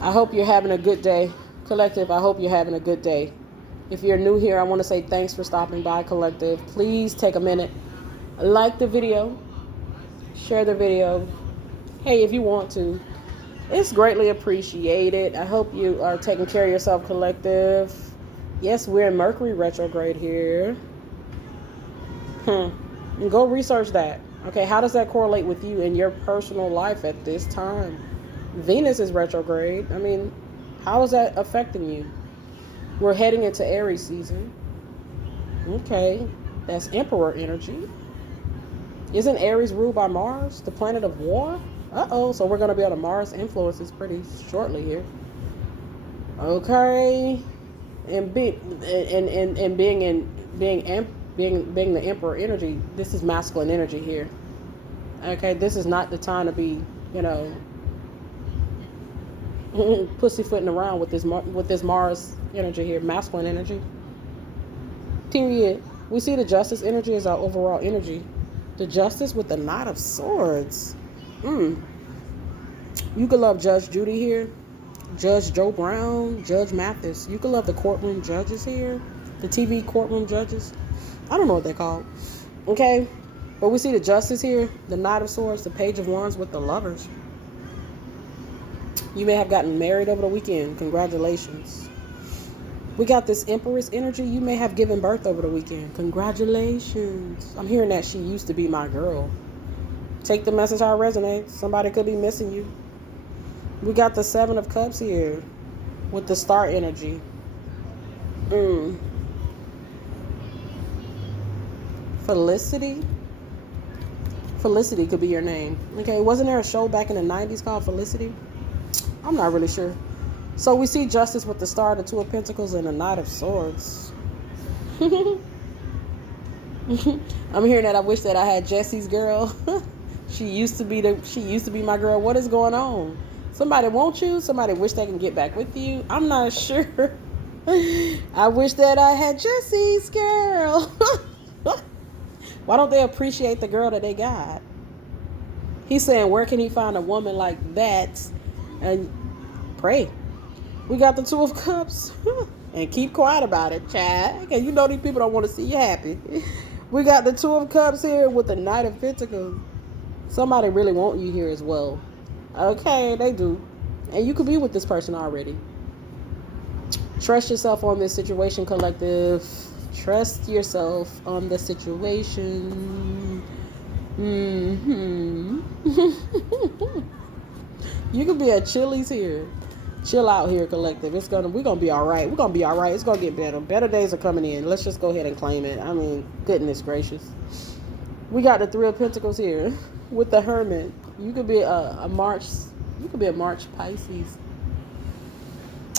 I hope you're having a good day. Collective, I hope you're having a good day. If you're new here, I want to say thanks for stopping by, Collective. Please take a minute, like the video, share the video. Hey, if you want to, it's greatly appreciated. I hope you are taking care of yourself, Collective. Yes, we're in Mercury retrograde here. Go research that. Okay, how does that correlate with you in your personal life at this time? Venus is retrograde. I mean, how is that affecting you? We're heading into Aries season. Okay, that's Emperor energy. Isn't Aries ruled by Mars, the planet of war? Uh-oh, so we're going to be able to Mars influences pretty shortly here. Okay, and being the Emperor energy, this is masculine energy here. Okay, this is not the time to be, pussyfooting around with this Mars energy here, masculine energy. Period. We see the Justice energy as our overall energy. The Justice with the Knight of Swords. You could love Judge Judy here, Judge Joe Brown, Judge Mathis. You could love the courtroom judges here, the TV courtroom judges. I don't know what they're called. Okay, but we see the Justice here, the Knight of Swords, the Page of Wands with the Lovers. You may have gotten married over the weekend. Congratulations. We got this Empress energy. You may have given birth over the weekend. Congratulations. I'm hearing that she used to be my girl. Take the message how it resonates. Somebody could be missing you. We got the Seven of Cups here with the Star energy. Felicity. Felicity could be your name. Okay, wasn't there a show back in the 90s called Felicity? I'm not really sure. So we see Justice with the Star, the Two of Pentacles, and the Knight of Swords. I'm hearing that I wish that I had Jesse's girl. She used to be my girl. What is going on? Somebody want you? Somebody wish they can get back with you? I'm not sure. I wish that I had Jesse's girl. Why don't they appreciate the girl that they got? He's saying, where can he find a woman like that? And pray. We got the Two of Cups. And keep quiet about it, child. Okay, you know these people don't want to see you happy. We got the Two of Cups here with the Knight of Pentacles. Somebody really want you here as well. Okay, they do. And you could be with this person already. Trust yourself on this situation, Collective. Trust yourself on the situation. You could be at Chili's here. Chill out here, Collective. We're gonna be all right. We're gonna be all right. It's gonna get better. Better days are coming in. Let's just go ahead and claim it. I mean, goodness gracious. We got the Three of Pentacles here with the Hermit. You could be a March. You could be a March Pisces.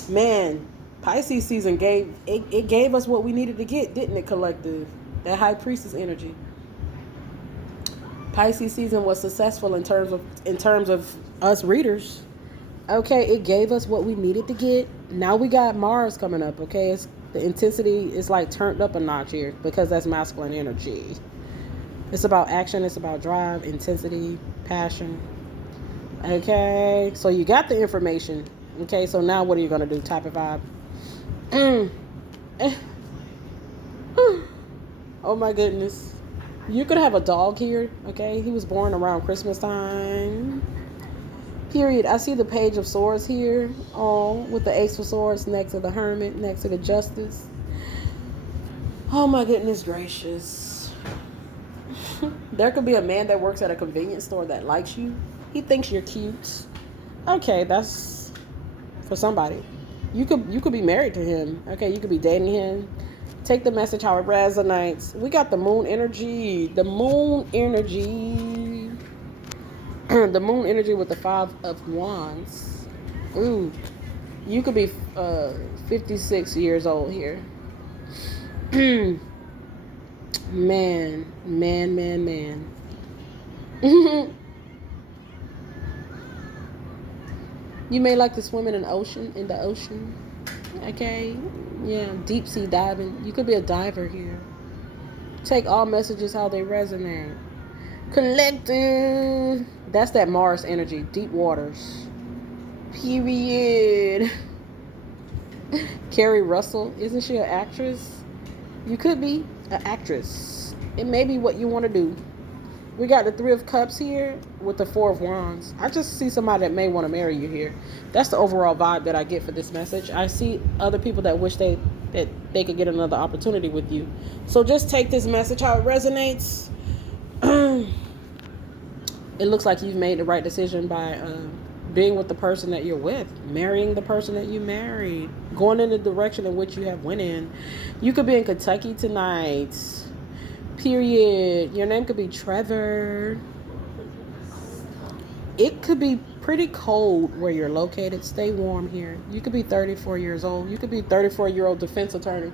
Man, Pisces season gave us what we needed to get, didn't it, Collective? That High Priestess energy. Pisces season was successful in terms of us readers. Okay, it gave us what we needed to get. Now we got Mars coming up. Okay, the intensity is like turned up a notch here because that's masculine energy. It's about action. It's about drive, intensity, passion. Okay, so you got the information. Okay, so now what are you gonna do? Type of vibe. Oh my goodness. You could have a dog here. Okay, he was born around Christmas time. Period. I see the Page of Swords here. Oh, with the Ace of Swords next to the Hermit, next to the Justice. Oh my goodness gracious. There could be a man that works at a convenience store that likes you. He thinks you're cute. Okay, that's for somebody. You could be married to him. Okay, you could be dating him. Take the message how it resonates. We got the Moon energy. The Moon energy. The Moon energy with the Five of Wands. Ooh. You could be 56 years old here. Man. You may like to swim in the ocean. Okay? Yeah, deep sea diving. You could be a diver here. Take all messages how they resonate. Collective. That's that Mars energy. Deep waters. Period. Carrie Russell, isn't she an actress? You could be an actress. It may be what you want to do. We got the Three of Cups here with the Four of Wands. I just see somebody that may want to marry you here. That's the overall vibe that I get for this message. I see other people that wish that they could get another opportunity with you. So just take this message how it resonates. It looks like you've made the right decision by being with the person that you're with, marrying the person that you married, going in the direction in which you have went in. You could be in Kentucky tonight. Period. Your name could be Trevor. It could be pretty cold where you're located. Stay warm here. You could be 34 years old. You could be 34-year-old defense attorney.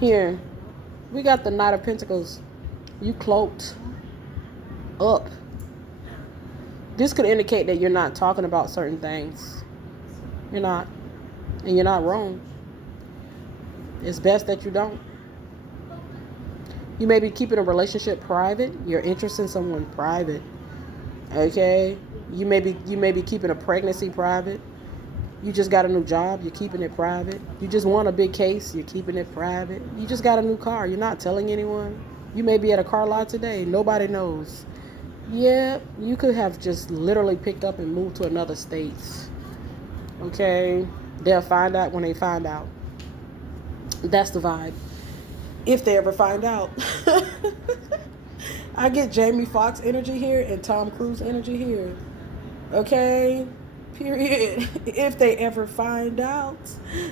Here, we got the Knight of Pentacles. You cloaked up. This could indicate that you're not talking about certain things. You're not. And you're not wrong. It's best that you don't. You may be keeping a relationship private. You're interested in someone private. Okay? You may be keeping a pregnancy private. You just got a new job. You're keeping it private. You just won a big case. You're keeping it private. You just got a new car. You're not telling anyone. You may be at a car lot today. Nobody knows. Yeah, you could have just literally picked up and moved to another state. Okay? They'll find out when they find out. That's the vibe. If they ever find out. I get Jamie Foxx energy here and Tom Cruise energy here. Okay? Period. If they ever find out.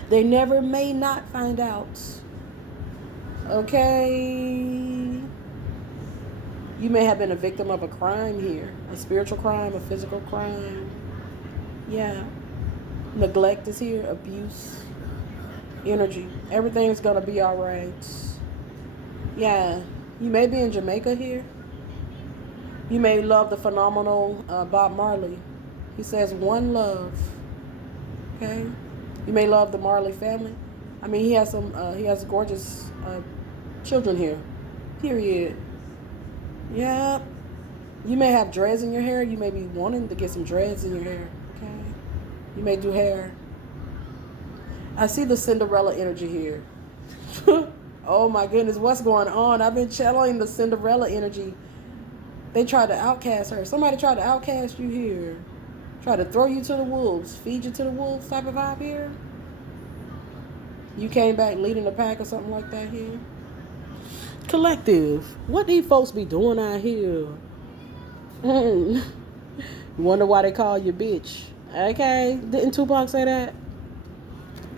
They never may not find out. Okay? You may have been a victim of a crime here. A spiritual crime, a physical crime. Yeah. Neglect is here. Abuse. Energy. Everything's going to be all right. Yeah. You may be in Jamaica here. You may love the phenomenal Bob Marley. He says one love. Okay? You may love the Marley family. I mean, he has gorgeous children here. Period. Yeah. You may have dreads in your hair. You may be wanting to get some dreads in your hair. Okay. You may do hair. I see the Cinderella energy here. Oh my goodness, what's going on? I've been channeling the Cinderella energy. They tried to outcast her. Somebody tried to outcast you here. Try to throw you to the wolves. Feed you to the wolves type of vibe here. You came back leading the pack or something like that here. Collective. What these folks be doing out here? Wonder why they call you bitch. Okay. Didn't Tupac say that?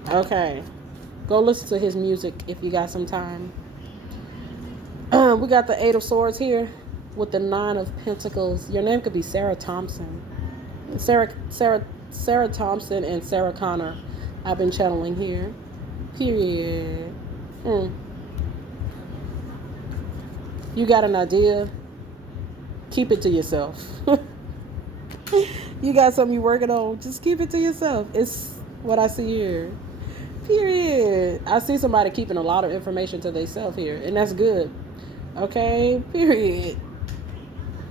Okay. Go listen to his music if you got some time. We got the Eight of Swords here with the Nine of Pentacles. Your name could be Sarah Thompson. Sarah Thompson and Sarah Connor. I've been channeling here. Period. You got an idea? Keep it to yourself. You got something you're working on? Just keep it to yourself. It's what I see here. Period. I see somebody keeping a lot of information to themselves here, and that's good. Okay? Period.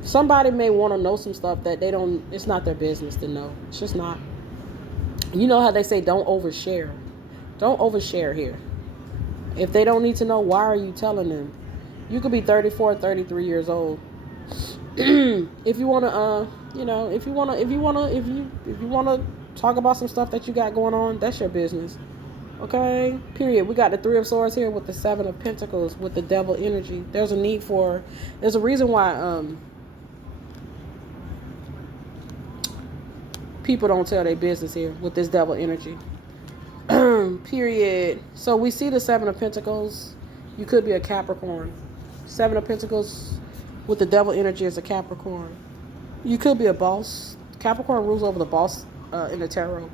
Somebody may want to know some stuff that they don't, it's not their business to know. It's just not. You know how they say don't overshare. Don't overshare here. If they don't need to know, why are you telling them? You could be 34, 33 years old. If you want to, if you want to talk about some stuff that you got going on, that's your business. Okay? Period. We got the Three of Swords here with the Seven of Pentacles with the Devil energy. There's a reason why people don't tell their business here with this Devil energy. Period. So we see the Seven of Pentacles. You could be a Capricorn. Seven of Pentacles with the Devil energy is a Capricorn. You could be a boss. Capricorn rules over the boss in the tarot.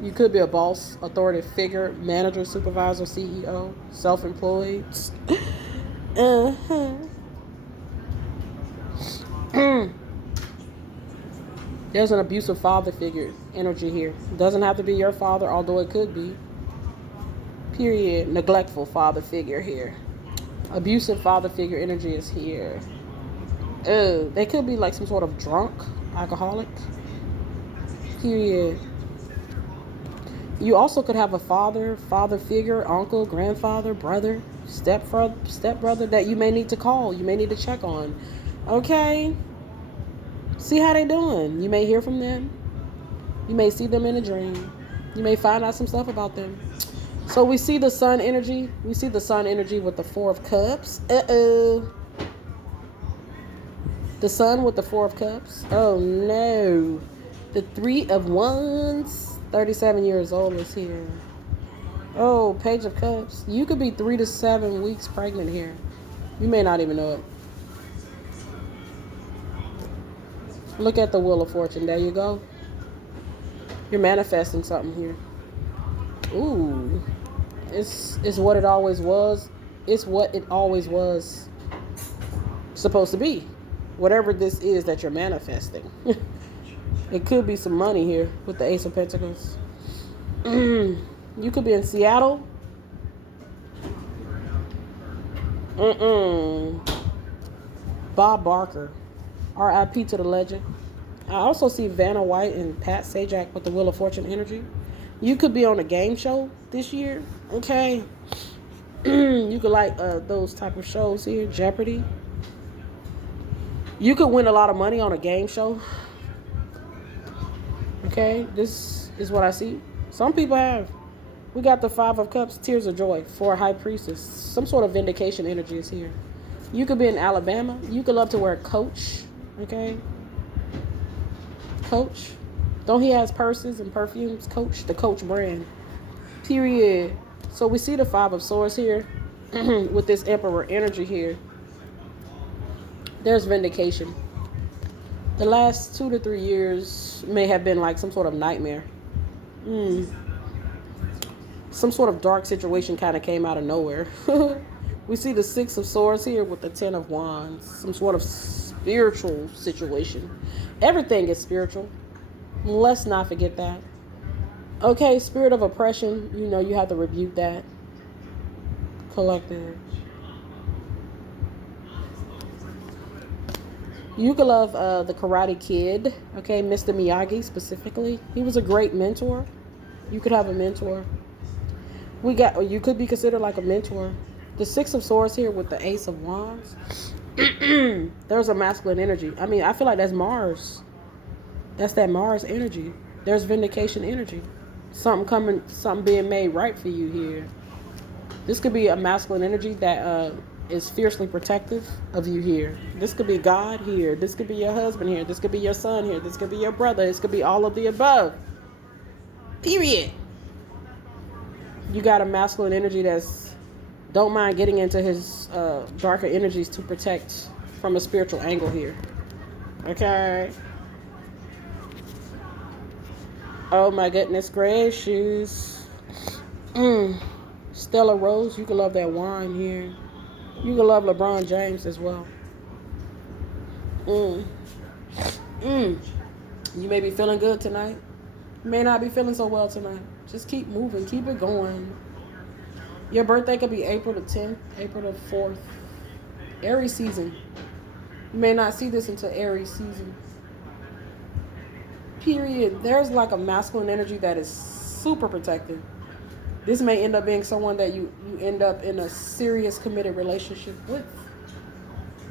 You could be a boss, authority figure, manager, supervisor, CEO, self-employed. There's an abusive father figure energy here. Doesn't have to be your father, although it could be. Period. Neglectful father figure here. Abusive father figure energy is here. They could be like some sort of drunk, alcoholic. Period. You also could have a father figure, uncle, grandfather, brother, stepbrother that you may need to call. You may need to check on. Okay. See how they doing. You may hear from them. You may see them in a dream. You may find out some stuff about them. So we see the sun energy. We see the sun energy with the Four of Cups. Uh-oh. The sun with the Four of Cups. Oh, no. The Three of Wands. 37 years old is here. Oh, Page of Cups. You could be 3 to 7 weeks pregnant here. You may not even know it. Look at the Wheel of Fortune. There you go. You're manifesting something here. Ooh. It's what it always was. It's what it always was supposed to be. Whatever this is that you're manifesting. It could be some money here with the Ace of Pentacles. You could be in Seattle. Bob Barker. R.I.P. to the legend. I also see Vanna White and Pat Sajak with the Wheel of Fortune energy. You could be on a game show this year. Okay. You could like those type of shows here. Jeopardy. You could win a lot of money on a game show. Okay. This is what I see. Some people have. We got the Five of Cups, Tears of Joy for High Priestess. Some sort of vindication energy is here. You could be in Alabama. You could love to wear Coach. Okay. Coach. Don't he has purses and perfumes? Coach, the Coach brand. Period. So we see the Five of Swords here with this Emperor energy here. There's vindication. The last 2 to 3 years may have been like some sort of nightmare. Some sort of dark situation kind of came out of nowhere. We see the Six of Swords here with the Ten of Wands. Some sort of spiritual situation. Everything is spiritual. Let's not forget that. Okay, spirit of oppression. You know, you have to rebuke that. Collective. You could love the Karate Kid. Okay, Mr. Miyagi specifically. He was a great mentor. You could have a mentor. Or you could be considered like a mentor. The Six of Swords here with the Ace of Wands. There's a masculine energy. I mean, I feel like that's Mars. That's that Mars energy. There's vindication energy. Something being made right for you here. This could be a masculine energy that is fiercely protective of you here. This could be God here. This could be your husband here. This could be your son here. This could be your brother. This could be all of the above. Period. You got a masculine energy that's don't mind getting into his darker energies to protect from a spiritual angle here. Okay. Oh my goodness gracious. Stella Rose, you can love that wine here. You can love LeBron James as well. You may be feeling good tonight. You may not be feeling so well tonight. Just keep moving. Keep it going. Your birthday could be April the 10th, April the 4th. Aries season. You may not see this until Aries season. Period. There's like a masculine energy that is super protective. This may end up being someone that you end up in a serious committed relationship with.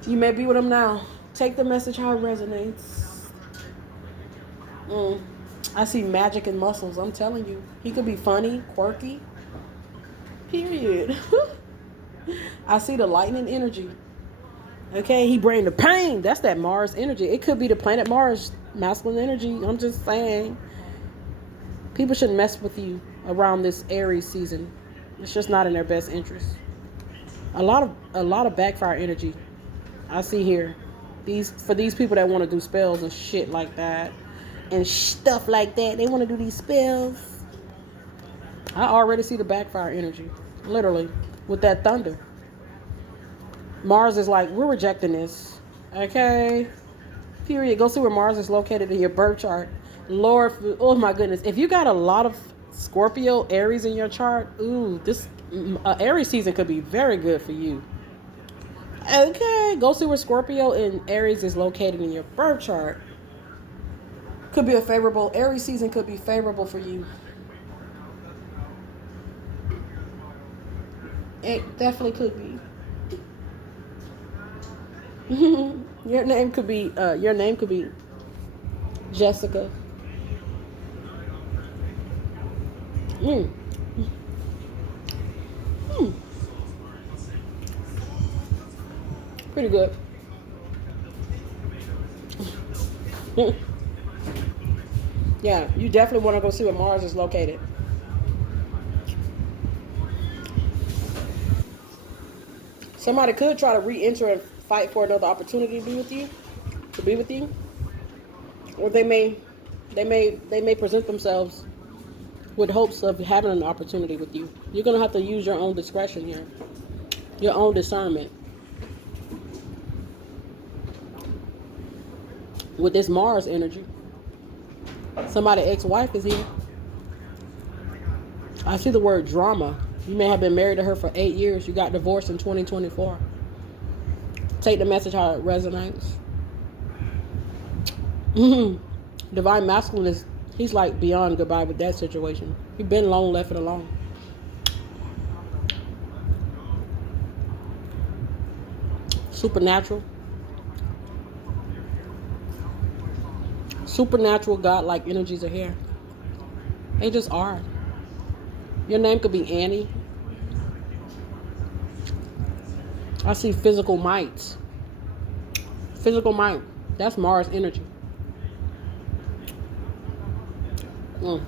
You may be with them now. Take the message how it resonates. I see magic and muscles. I'm telling you. He could be funny, quirky. Period. I see the lightning energy. Okay, he bring the pain. That's that Mars energy. It could be the planet Mars, masculine energy. I'm just saying. People shouldn't mess with you around this Aries season. It's just not in their best interest. A lot of backfire energy I see here. For these people that want to do spells and shit like that and stuff like that. They want to do these spells. I already see the backfire energy. Literally. With that thunder. Mars is like, we're rejecting this. Okay? Period. Go see where Mars is located in your birth chart. Lord, oh my goodness. If you got a lot of Scorpio, Aries in your chart, this Aries season could be very good for you. Okay, go see where Scorpio and Aries is located in your birth chart. Could be a favorable, Aries season could be favorable for you. It definitely could be. Your name could be Jessica. Mm. Mm. Pretty good. Yeah, you definitely want to go see where Mars is located. Somebody could try to re-enter and fight for another opportunity to be with you, or they may present themselves with hopes of having an opportunity with you. You're gonna have to use your own discretion here, your own discernment. With this Mars energy, somebody's ex-wife is here. I see the word drama. You may have been married to her for 8 years. You got divorced in 2024. Take the message how it resonates. Divine masculine he's like beyond goodbye with that situation. He's been long, left it alone. Supernatural. Supernatural God-like energies are here. They just are. Your name could be Annie. I see physical might. Physical might. That's Mars energy. A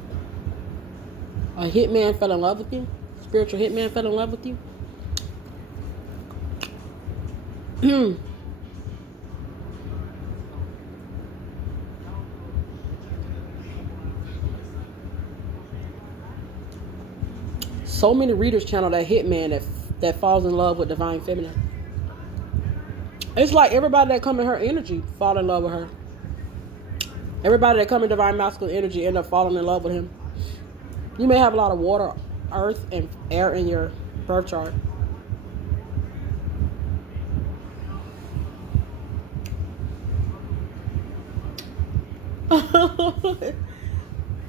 hitman fell in love with you. Spiritual hitman fell in love with you. So many readers channel that hitman that falls in love with divine feminine. It's like everybody that come in her energy fall in love with her. Everybody that come in divine masculine energy end up falling in love with him. You may have a lot of water, earth, and air in your birth chart.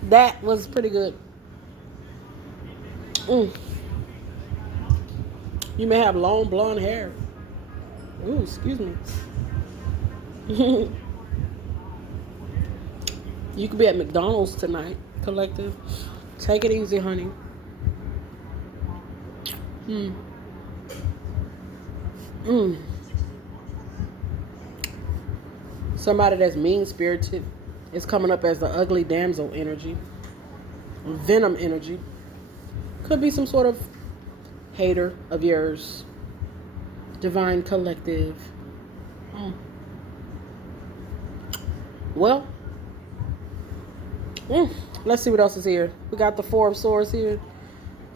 That was pretty good. You may have long blonde hair. Ooh, excuse me. You could be at McDonald's tonight, collective. Take it easy, honey. Somebody that's mean-spirited is coming up as the ugly damsel energy. Venom energy. Could be some sort of hater of yours. Divine collective. Well, let's see what else is here. We got the Four of Swords here.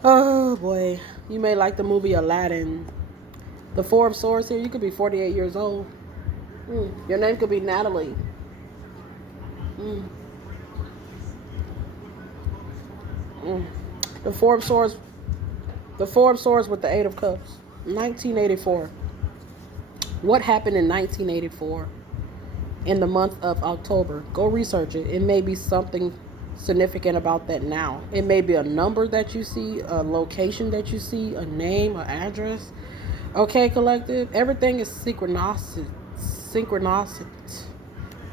Oh boy, you may like the movie Aladdin. The Four of Swords here. You could be 48 years old. Your name could be Natalie. The Four of Swords. The Four of Swords with the Eight of Cups. 1984. What happened in 1984? In the month of October. Go research it. It may be something significant about that now. It may be a number that you see, a location that you see, a name, an address. Okay, collective. Everything is synchronicity.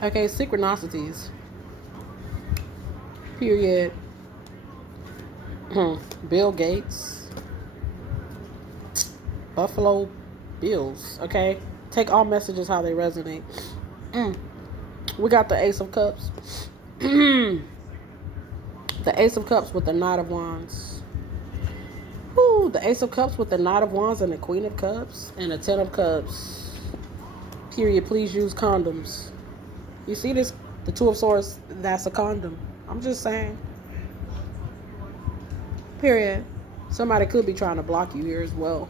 Okay, synchronicities. Period. Bill Gates. Buffalo Bills. Okay? Take all messages how they resonate. We got the Ace of Cups. The Ace of Cups with the Knight of Wands. Ooh, the Ace of Cups with the Knight of Wands and the Queen of Cups and the Ten of Cups. Period. Please use condoms. You see this? The Two of Swords, that's a condom. I'm just saying. Period. Somebody could be trying to block you here as well.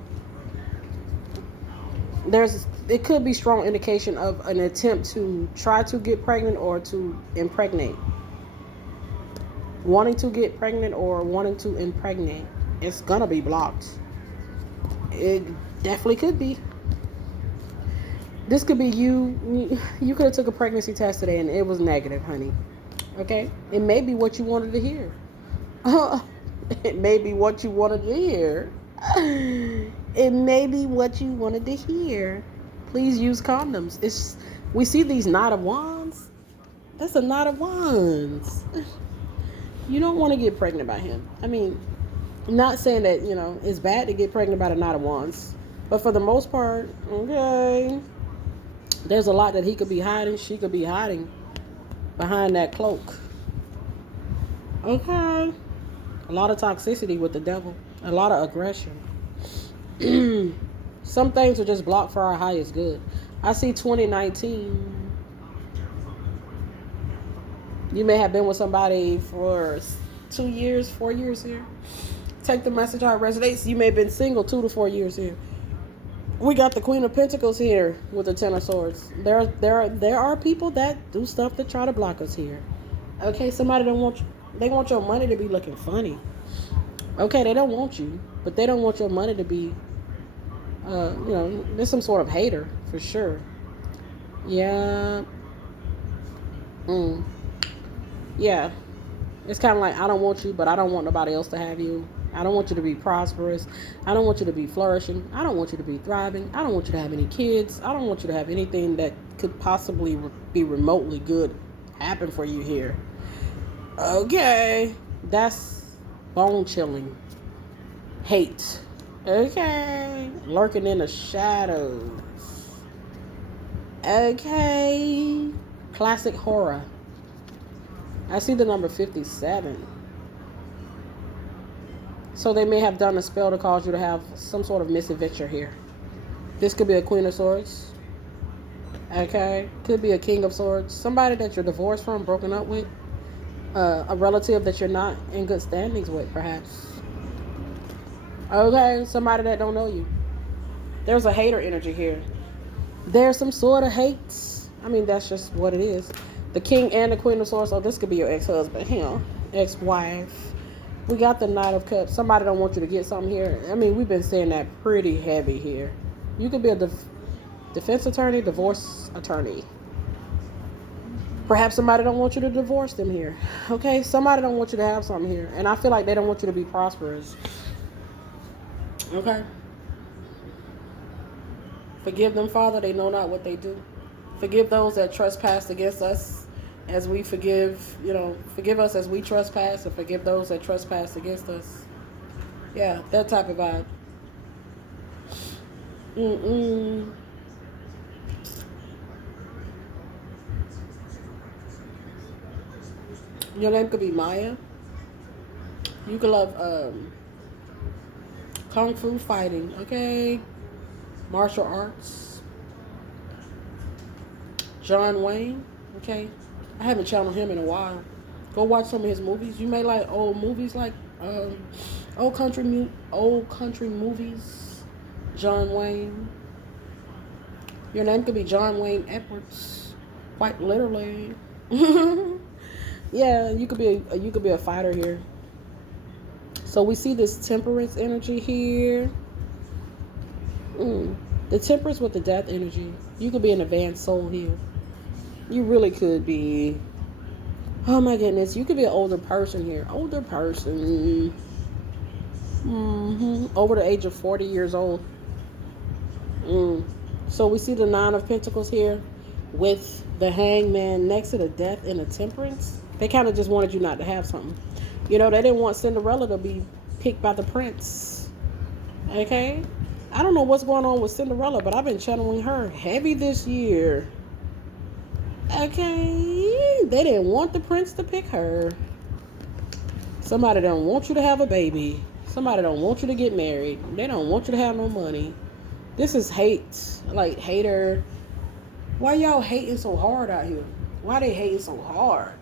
It could be strong indication of an attempt to try to get pregnant or to impregnate. Wanting to get pregnant or wanting to impregnate. It's gonna be blocked. It definitely could be. This could be you. You could have took a pregnancy test today and it was negative, honey. Okay? It may be what you wanted to hear. It may be what you wanted to hear. It may be what you wanted to hear. Please use condoms. We see these knot of wands. That's a knot of wands. You don't want to get pregnant by him. I mean, I'm not saying that, it's bad to get pregnant by the knot of wands. But for the most part, okay, there's a lot that he could be hiding, she could be hiding behind that cloak. Okay. A lot of toxicity with the devil. A lot of aggression. Some things are just blocked for our highest good. I see 2019. You may have been with somebody for 2 years, 4 years here. Take the message how it resonates. You may have been single 2 to 4 years here. We got the Queen of Pentacles here with the Ten of Swords. There are people that do stuff to try to block us here. Okay, somebody they want your money to be looking funny. Okay, they don't want you, but they don't want your money to be, there's some sort of hater for sure. Yeah. Yeah. It's kind of like, I don't want you, but I don't want nobody else to have you. I don't want you to be prosperous. I don't want you to be flourishing. I don't want you to be thriving. I don't want you to have any kids. I don't want you to have anything that could possibly be remotely good happen for you here. Okay. That's bone chilling. Hate. Okay. Lurking in the shadows. Okay. Classic horror. I see the number 57. So they may have done a spell to cause you to have some sort of misadventure here. This could be a Queen of Swords. Okay. Could be a King of Swords. Somebody that you're divorced from, broken up with. A relative that you're not in good standings with, perhaps. Okay. Somebody that don't know you. There's a hater energy here. There's some sort of hate. I mean, that's just what it is. The King and the Queen of Swords. So this could be your ex-husband, ex-wife. We got the Knight of Cups. Somebody don't want you to get something here. I mean, we've been saying that pretty heavy here. You could be a defense attorney, divorce attorney. Perhaps somebody don't want you to divorce them here. Okay, somebody don't want you to have something here. And I feel like they don't want you to be prosperous. Okay. Forgive them, Father. They know not what they do. Forgive those that trespass against us. As we forgive us as we trespass, and forgive those that trespass against us. Yeah, that type of vibe. Your name could be Maya. You could love kung fu fighting, okay? Martial arts. John Wayne, okay? I haven't channeled him in a while. Go watch some of his movies. You may like old movies, like old country movies. John Wayne. Your name could be John Wayne Edwards, quite literally. Yeah, you could be a fighter here. So we see this temperance energy here. The temperance with the death energy. You could be an advanced soul here. You really could be. Oh my goodness. You could be an older person here. Older person. Over the age of 40 years old. So we see the Nine of Pentacles here with the Hangman next to the Death and the Temperance. They kind of just wanted you not to have something. They didn't want Cinderella to be picked by the prince. Okay? I don't know what's going on with Cinderella, but I've been channeling her heavy this year. Okay, they didn't want the prince to pick her. Somebody don't want you to have a baby. Somebody don't want you to get married. They don't want you to have no money. This is hate, like hater. Why y'all hating so hard out here? Why they hating so hard?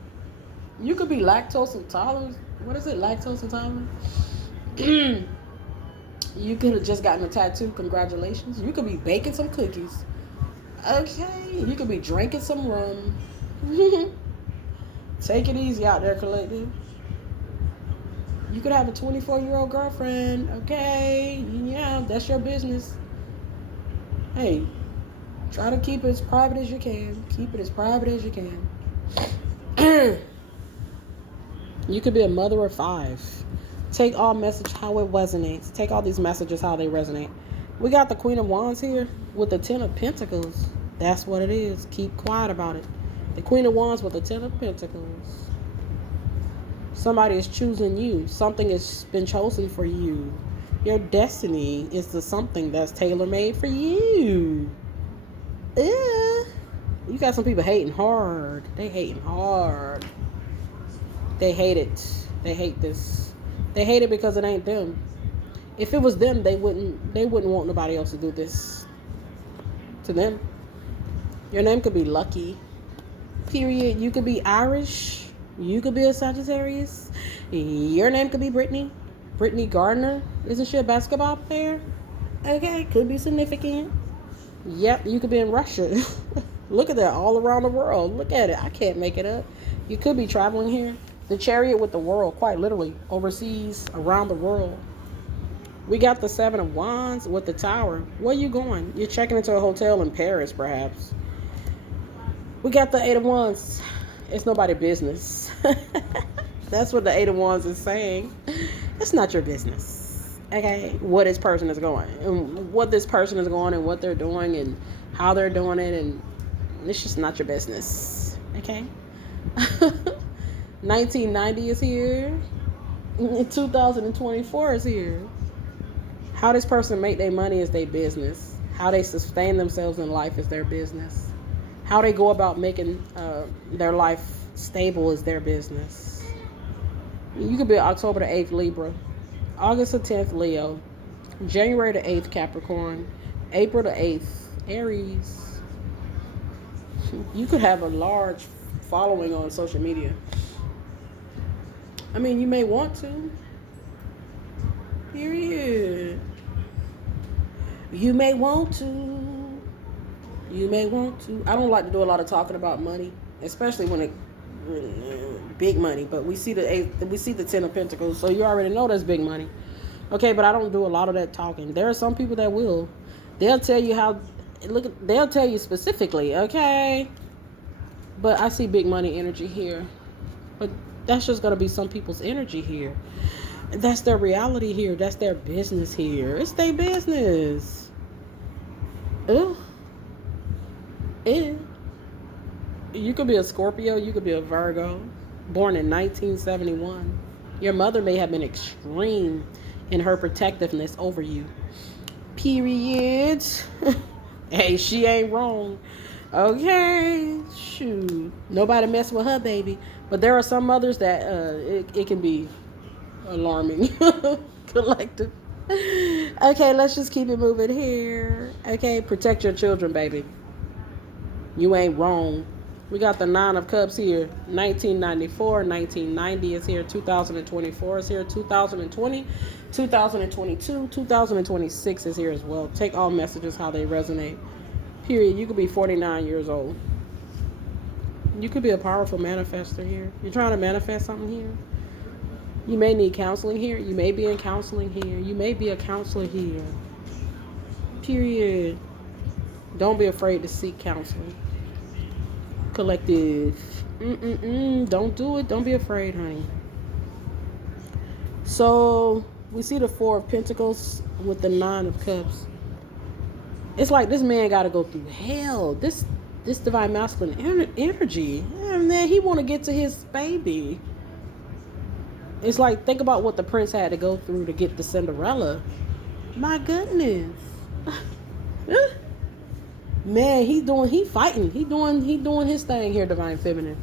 You could be lactose intolerant. What is it, lactose intolerant? You could have just gotten a tattoo. Congratulations. You could be baking some cookies. Okay, you could be drinking some rum. Take it easy out there, collective. You could have a 24-year-old girlfriend. Okay, yeah, that's your business. Hey, try to keep it as private as you can. Keep it as private as you can. You could be a mother of 5. Take all message how it resonates. Take all these messages how they resonate. We got the Queen of Wands here with the Ten of Pentacles. That's what it is. Keep quiet about it. The Queen of Wands with the Ten of Pentacles. Somebody is choosing you. Something has been chosen for you. Your destiny is the something that's tailor-made for you. You got some people hating hard. They hating hard. They hate it. They hate this. They hate it because it ain't them. If it was them, they wouldn't want nobody else to do this to them. Your name could be Lucky. Period. You could be Irish. You could be a Sagittarius. Your name could be Brittany. Brittany Gardner. Isn't she a basketball player? Okay, could be significant. Yep, you could be in Russia. Look at that, all around the world. Look at it. I can't make it up. You could be traveling here. The Chariot with the world, quite literally, overseas, around the world. We got the Seven of Wands with the Tower. Where you going? You're checking into a hotel in Paris, perhaps. We got the Eight of Wands. It's nobody's business. That's what the Eight of Wands is saying. It's not your business. Okay? What this person is going. And what this person is going and what they're doing and how they're doing it. And it's just not your business. Okay? 1990 is here. 2024 is here. How this person make their money is their business. How they sustain themselves in life is their business. How they go about making their life stable is their business. You could be October the 8th Libra, August the 10th Leo, January the 8th Capricorn, April the 8th Aries. You could have a large following on social media. I mean, you may want to. Period. You may want to. You may want to. I don't like to do a lot of talking about money, especially when it big money. But we see the Ten of Pentacles, so you already know that's big money. Okay, but I don't do a lot of that talking. There are some people that will. They'll tell you how. They'll tell you specifically. Okay. But I see big money energy here. But that's just gonna be some people's energy here. That's their reality here. That's their business here. It's their business. Ugh. You could be a Scorpio. You could be a Virgo. Born in 1971. Your mother may have been extreme in her protectiveness over you. Period. Hey, she ain't wrong. Okay. Shoot. Nobody mess with her, baby. But there are some mothers that it can be alarming. Collective. Okay, let's just keep it moving here. Okay, protect your children, baby. You ain't wrong. We got the Nine of Cups here. 1994, 1990 is here. 2024 is here. 2020, 2022, 2026 is here as well. Take all messages how they resonate. Period. You could be 49 years old. You could be a powerful manifester here. You're trying to manifest something here. You may need counseling here. You may be in counseling here. You may be a counselor here. Period. Don't be afraid to seek counseling. Collective. Don't do it. Don't be afraid, honey. So we see the Four of Pentacles with the Nine of Cups. It's like this man got to go through hell. This divine masculine energy. Man, he want to get to his baby. It's like, think about what the prince had to go through to get the Cinderella. My goodness. Man, he fighting. He doing his thing here, divine feminine.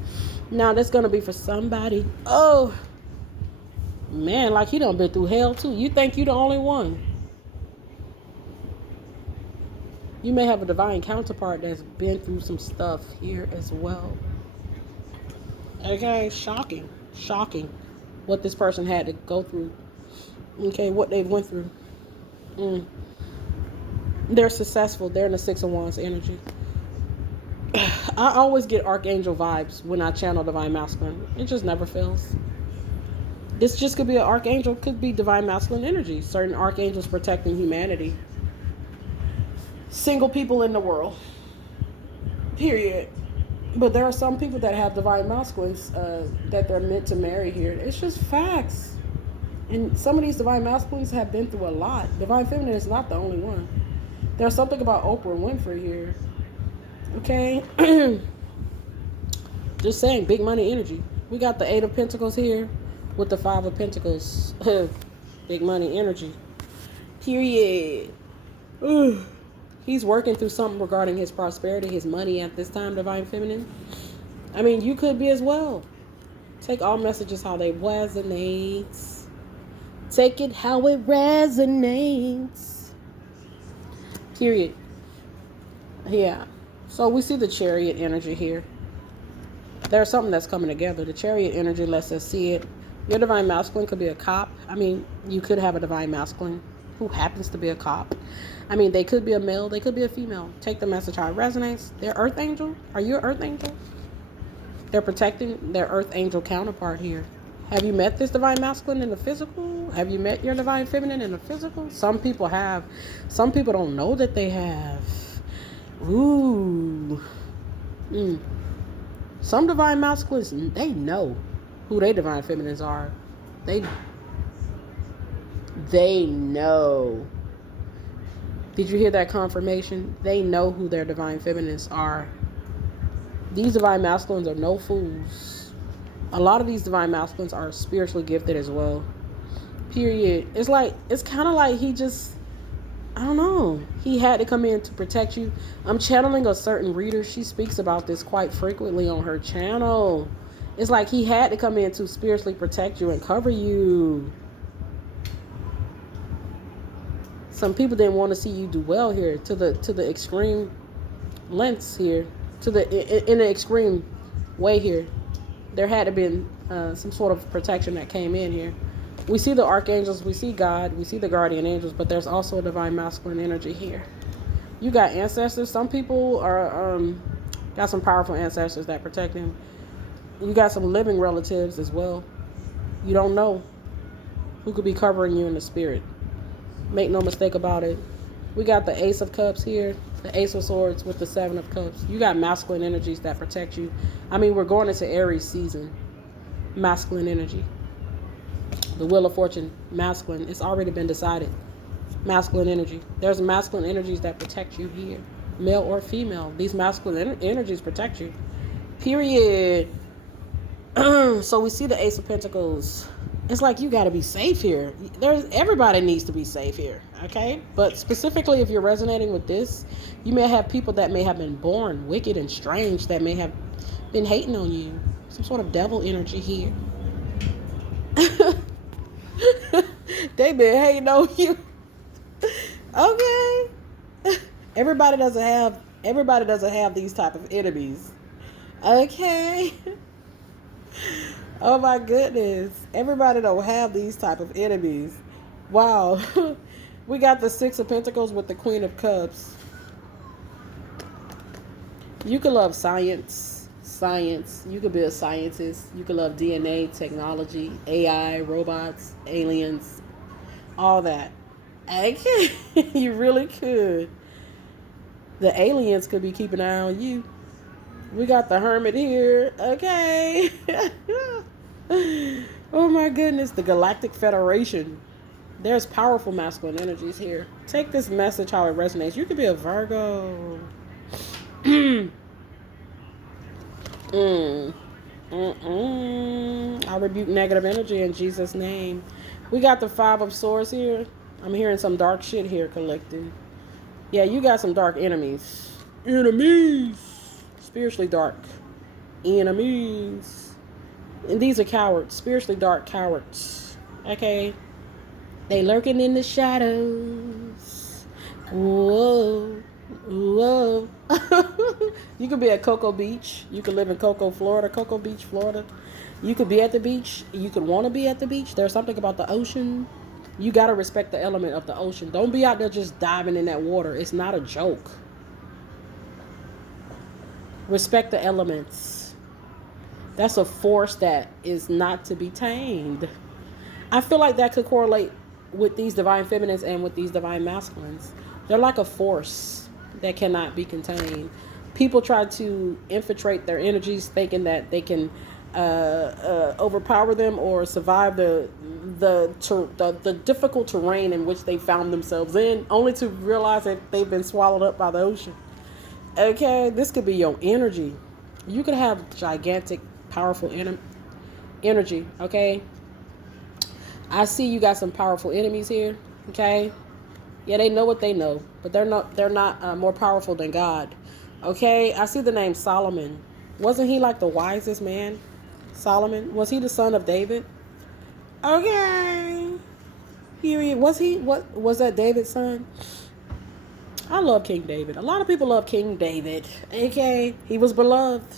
Now that's gonna be for somebody. Oh man, like he done been through hell too. You think you the only one. You may have a divine counterpart that's been through some stuff here as well. Okay, shocking. What this person had to go through. Okay, what they went through. They're successful. They're in the Six of Wands energy. I always get Archangel vibes when I channel Divine Masculine. It just never fails. This just could be an Archangel, could be Divine Masculine energy. Certain Archangels protecting humanity. Single people in the world. Period. But there are some people that have divine masculines that they're meant to marry here. It's just facts. And some of these divine masculines have been through a lot. Divine feminine is not the only one. There's something about Oprah Winfrey here. Okay? Just saying, big money energy. We got the Eight of Pentacles here with the Five of Pentacles. Big money energy. Period. He's working through something regarding his prosperity, his money at this time, Divine Feminine. I mean, you could be as well. Take all messages how they resonate. Take it how it resonates. Period. Yeah. So we see the Chariot energy here. There's something that's coming together. The Chariot energy lets us see it. Your divine masculine could be a cop. I mean, you could have a divine masculine who happens to be a cop. I mean, they could be a male. They could be a female. Take the message how it resonates. They're earth angel. Are you an earth angel? They're protecting their earth angel counterpart here. Have you met this divine masculine in the physical? Have you met your divine feminine in the physical? Some people have. Some people don't know that they have. Ooh. Some divine masculines, they know who their divine feminines are. They know. Did you hear that confirmation? They know who their divine feminines are. These divine masculines are no fools. A lot of these divine masculines are spiritually gifted as well. Period. It's kind of like he just, I don't know. He had to come in to protect you. I'm channeling a certain reader. She speaks about this quite frequently on her channel. It's like he had to come in to spiritually protect you and cover you. Some people didn't want to see you do well here, to the extreme lengths here, in the extreme way here. There had to be some sort of protection that came in here. We see the archangels, we see God, we see the guardian angels, but there's also a divine masculine energy here. You got ancestors. Some people are got some powerful ancestors that protect them. You got some living relatives as well. You don't know who could be covering you in the spirit. Make no mistake about it. We got the Ace of Cups here, the Ace of Swords with the Seven of Cups. You got masculine energies that protect you. I mean, we're going into Aries season. Masculine energy. The Wheel of Fortune, masculine. It's already been decided. Masculine energy. There's masculine energies that protect you here. Male or female. These masculine energies protect you. Period. So we see the Ace of Pentacles. It's like you got to be safe here. Everybody needs to be safe here, okay? But specifically, if you're resonating with this, you may have people that may have been born wicked and strange that may have been hating on you. Some sort of devil energy here. They've been hating on you. Okay. Everybody doesn't have these type of enemies. Okay. Oh my goodness. Everybody don't have these type of enemies. Wow. We got the Six of Pentacles with the Queen of Cups. You can love science. You could be a scientist. You could love DNA, technology, AI, robots, aliens, all that. Okay. You really could. The aliens could be keeping an eye on you. We got the Hermit here. Okay. Oh my goodness. The Galactic Federation. There's powerful masculine energies here. Take this message how it resonates. You could be a Virgo. I rebuke negative energy in Jesus' name. We got the Five of Swords here. I'm hearing some dark shit here, collective. Yeah, you got some dark enemies. Spiritually dark enemies. And these are cowards. Spiritually dark cowards. Okay? They lurking in the shadows. Whoa. Whoa. You could be at Cocoa Beach. You could live in Cocoa Beach, Florida. You could be at the beach. You could want to be at the beach. There's something about the ocean. You got to respect the element of the ocean. Don't be out there just diving in that water. It's not a joke. Respect the elements. That's a force that is not to be tamed. I feel like that could correlate with these divine feminines and with these divine masculines. They're like a force that cannot be contained. People try to infiltrate their energies, thinking that they can overpower them or survive the difficult terrain in which they found themselves in, only to realize that they've been swallowed up by the ocean. Okay, this could be your energy. You could have gigantic, powerful energy. Okay, I see you got some powerful enemies here. Okay, yeah, they know what they know, but they're not more powerful than God. Okay, I see the name Solomon. Wasn't he like the wisest man? Solomon, was he the son of David? Okay, was he? What was that David's son? I love King David. A lot of people love King David. Okay, he was beloved.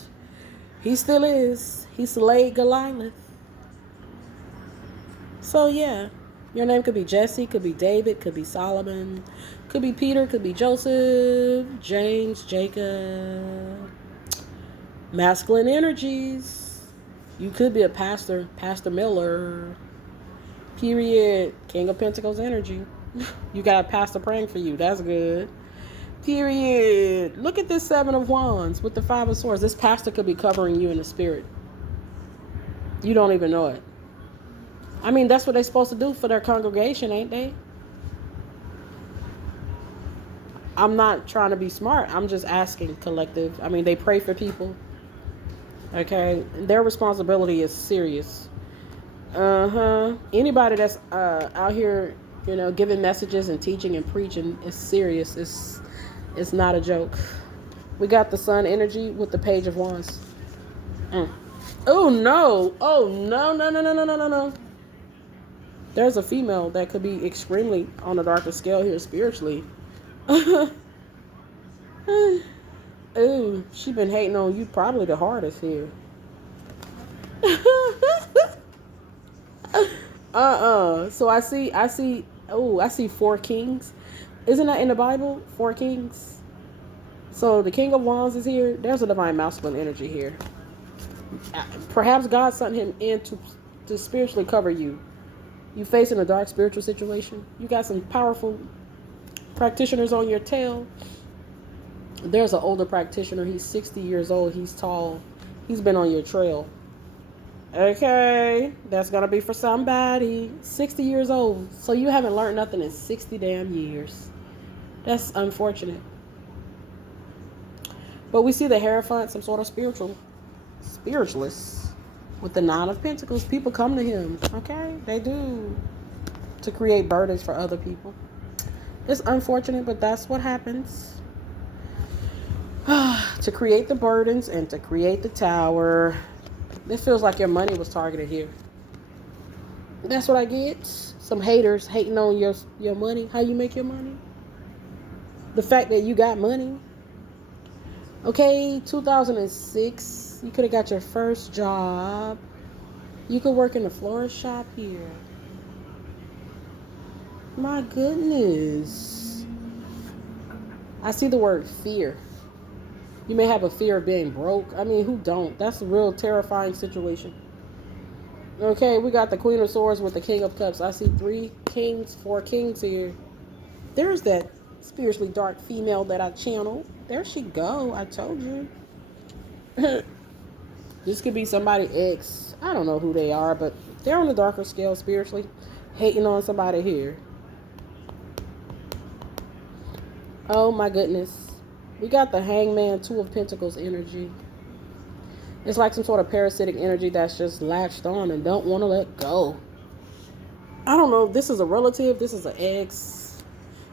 He still is. He slayed Goliath. So yeah, your name could be Jesse, could be David, could be Solomon, could be Peter, could be Joseph, James, Jacob. Masculine energies. You could be a pastor, Pastor Miller. Period. King of Pentacles energy. You got a pastor praying for you. That's good. Period. Look at this Seven of Wands with the Five of Swords. This pastor could be covering you in the spirit. You don't even know it. I mean, that's what they're supposed to do for their congregation, ain't they? I'm not trying to be smart. I'm just asking, collective. I mean, they pray for people. Okay? Their responsibility is serious. Anybody that's out here, giving messages and teaching and preaching is serious. It's not a joke. We got the Sun energy with the Page of Wands. Oh no! Oh no! No! No! No! No! No! No! No! There's a female that could be extremely on a darker scale here spiritually. Ooh, she been hating on you probably the hardest here. So I see 4 kings. Isn't that in the Bible? 4 kings. So the King of Wands is here. There's a divine masculine energy here. Perhaps God sent him in to spiritually cover you. You facing a dark spiritual situation. You got some powerful practitioners on your tail. There's an older practitioner. He's 60 years old. He's tall. He's been on your trail. Okay, that's gonna be for somebody. 60 years old. So you haven't learned nothing in 60 damn years. That's unfortunate. But we see the Hierophant, some sort of spiritualist. With the 9 of Pentacles, people come to him. Okay, they do. To create burdens for other people. It's unfortunate, but that's what happens. To create the burdens and to create the tower. It feels like your money was targeted here. That's what I get. Some haters hating on your money. How you make your money. The fact that you got money. Okay, 2006. You could have got your first job. You could work in a florist shop here. My goodness. I see the word fear. You may have a fear of being broke. I mean, who don't? That's a real terrifying situation. Okay, we got the Queen of Swords with the King of Cups. I see 3 kings, 4 kings here. There's that spiritually dark female that I channeled. There she go. I told you. This could be somebody ex. I don't know who they are, but they're on the darker scale spiritually. Hating on somebody here. Oh my goodness. We got the Hangman, 2 of Pentacles energy. It's like some sort of parasitic energy that's just latched on and don't want to let go. I don't know if this is a relative, this is an ex.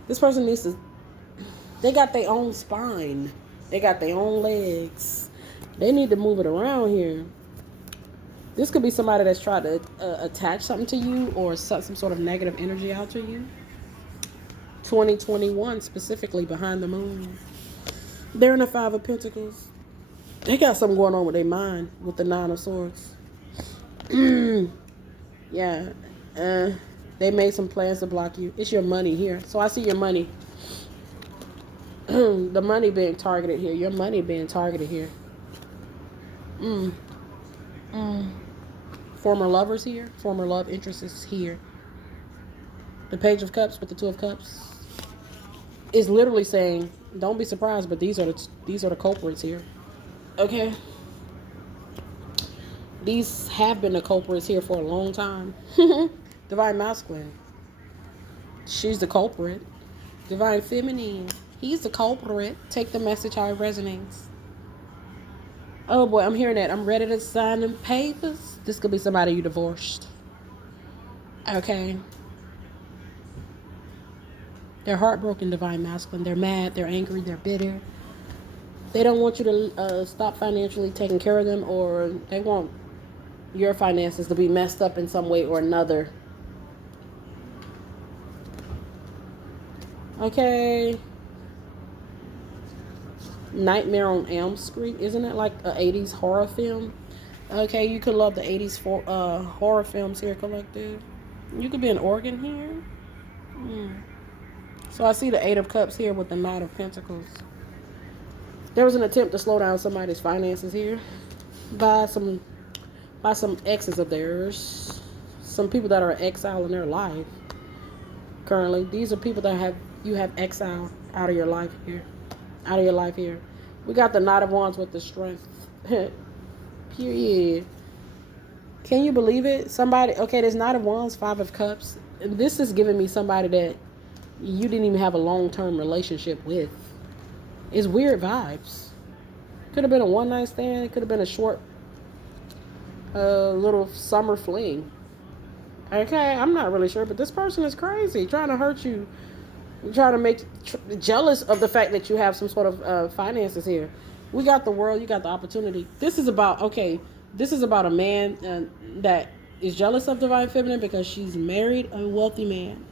This person needs to... They got their own spine. They got their own legs. They need to move it around here. This could be somebody that's tried to attach something to you or some sort of negative energy out to you. 2021 specifically, behind the moon. They're in the 5 of Pentacles. They got something going on with their mind with the 9 of Swords. Yeah. They made some plans to block you. It's your money here. So I see your money. The money being targeted here. Your money being targeted here. Former lovers here. Former love interests here. The Page of Cups with the 2 of Cups is literally saying Don't be surprised, but these are the culprits here. Okay, these have been the culprits here for a long time. Divine masculine, she's the culprit. Divine feminine, he's the culprit. Take the message how it resonates. Oh boy, I'm hearing that. I'm ready to sign them papers. This could be somebody you divorced. Okay. They're heartbroken, divine masculine. They're mad, they're angry, they're bitter. They don't want you to stop financially taking care of them, or they want your finances to be messed up in some way or another. Okay. Nightmare on Elm Street. Isn't it like an 80s horror film? Okay, you could love the 80s horror films here, collective. You could be an organ here. So I see the Eight of Cups here with the Knight of Pentacles. There was an attempt to slow down somebody's finances here by some exes of theirs. Some people that are exile in their life currently. These are people that you have exiled out of your life here. Out of your life here. We got the Knight of Wands with the Strength. Period. Can you believe it? Somebody, okay, there's Knight of Wands, Five of Cups. And this is giving me somebody that you didn't even have a long-term relationship with. It's weird vibes. Could have been a one-night stand. It could have been a short little summer fling. Okay, I'm not really sure, but this person is crazy, trying to hurt you, trying to make jealous of the fact that you have some sort of finances here. We got the world, you got the opportunity. This is about a man that is jealous of divine feminine because she's married a wealthy man.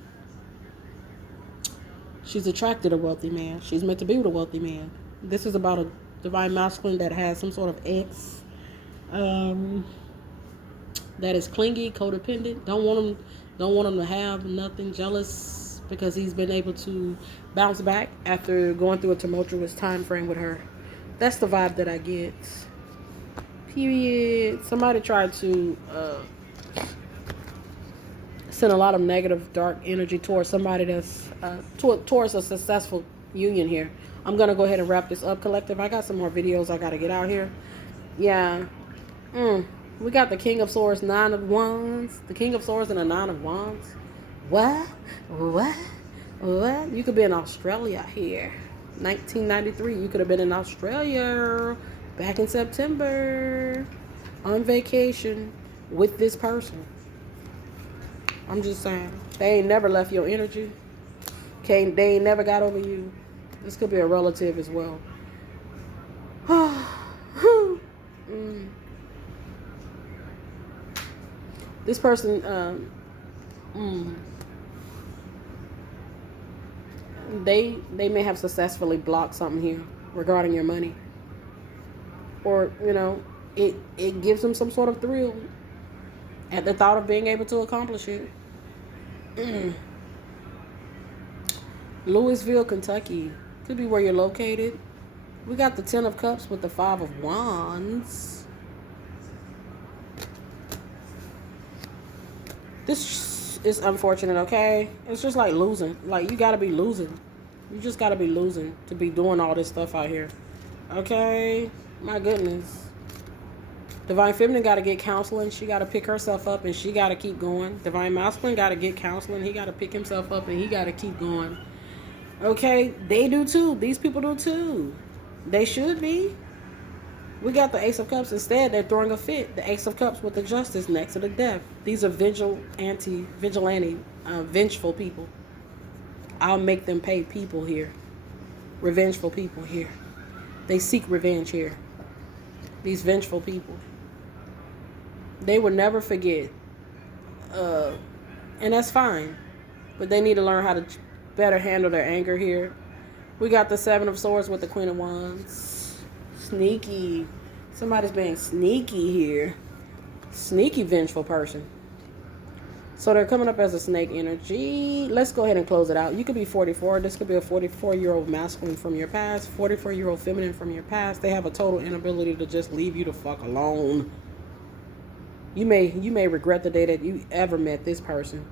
She's attracted a wealthy man. She's meant to be with a wealthy man. This is about a divine masculine that has some sort of ex that is clingy, codependent. Don't want him to have nothing, jealous because he's been able to bounce back after going through a tumultuous time frame with her. That's the vibe that I get. Period. Somebody tried to send a lot of negative, dark energy towards somebody that's towards a successful union here. I'm gonna go ahead and wrap this up, collective. I got some more videos I gotta get out here. Yeah. We got the King of Swords, Nine of Wands. The King of Swords and the Nine of Wands. What? You could be in Australia here. 1993. You could have been in Australia back in September on vacation with this person. I'm just saying. They ain't never left your energy. Okay, they ain't never got over you. This could be a relative as well. This person, they may have successfully blocked something here regarding your money, or it gives them some sort of thrill at the thought of being able to accomplish it. Louisville, Kentucky, could be where you're located. We got the Ten of Cups with the Five of Wands. This is unfortunate, okay? It's just like losing. Like, you gotta be losing. You just gotta be losing to be doing all this stuff out here. Okay? My goodness. Divine Feminine gotta get counseling. She gotta pick herself up and she gotta keep going. Divine Masculine gotta get counseling. He gotta pick himself up and he gotta keep going. Okay? They do too. These people do too. They should be. We got the Ace of Cups. Instead, they're throwing a fit. The Ace of Cups with the Justice next to the Death. These are vigilante, vengeful people. I'll make them pay people here. Revengeful people here. They seek revenge here. These vengeful people. They will never forget. And that's fine. But they need to learn how to better handle their anger here. We got the Seven of Swords with the Queen of Wands. Sneaky. Somebody's being sneaky here. Sneaky, vengeful person. So they're coming up as a snake energy. Let's go ahead and close it out. You could be 44. This could be a 44-year-old masculine from your past. 44-year-old feminine from your past. They have a total inability to just leave you the fuck alone. You may regret the day that you ever met this person.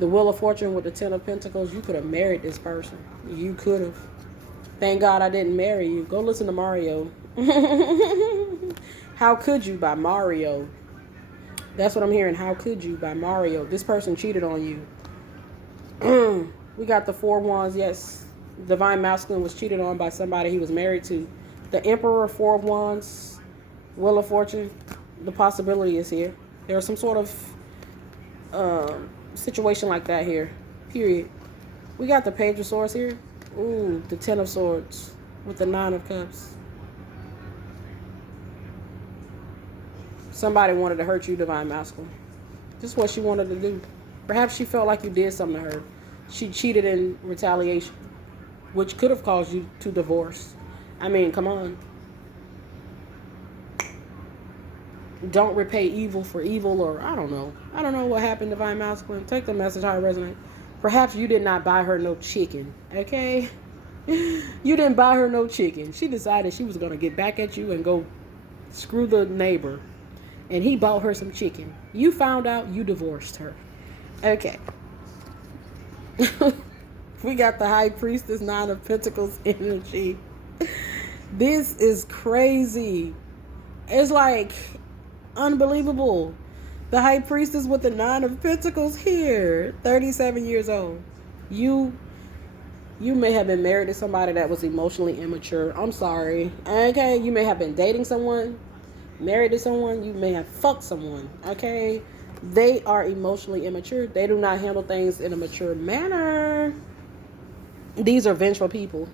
The Wheel of Fortune with the Ten of Pentacles. You could have married this person. You could have. Thank God I didn't marry you. Go listen to Mario. How Could You by Mario. That's what I'm hearing. How Could You by Mario. This person cheated on you. We got the Four Wands. Yes. Divine Masculine was cheated on by somebody he was married to. The Emperor, Four of Wands, Wheel of Fortune. The possibility is here. There's some sort of situation like that here. Period. We got the Page of Swords here. Ooh, the Ten of Swords with the Nine of Cups. Somebody wanted to hurt you, Divine Masculine. Just what she wanted to do. Perhaps she felt like you did something to her. She cheated in retaliation, which could have caused you to divorce. I mean, come on. Don't repay evil for evil, or I don't know. I don't know what happened, Divine Masculine. Take the message how it resonates. Perhaps you did not buy her no chicken, okay? You didn't buy her no chicken. She decided she was going to get back at you and go screw the neighbor. And he bought her some chicken. You found out, you divorced her. Okay. We got the High Priestess, Nine of Pentacles energy. This is crazy. It's like unbelievable. The High Priestess with the Nine of Pentacles here. 37 years old. You may have been married to somebody that was emotionally immature. I'm sorry. Okay, you may have been dating someone, married to someone, you may have fucked someone. Okay, they are emotionally immature. They do not handle things in a mature manner. These are vengeful people.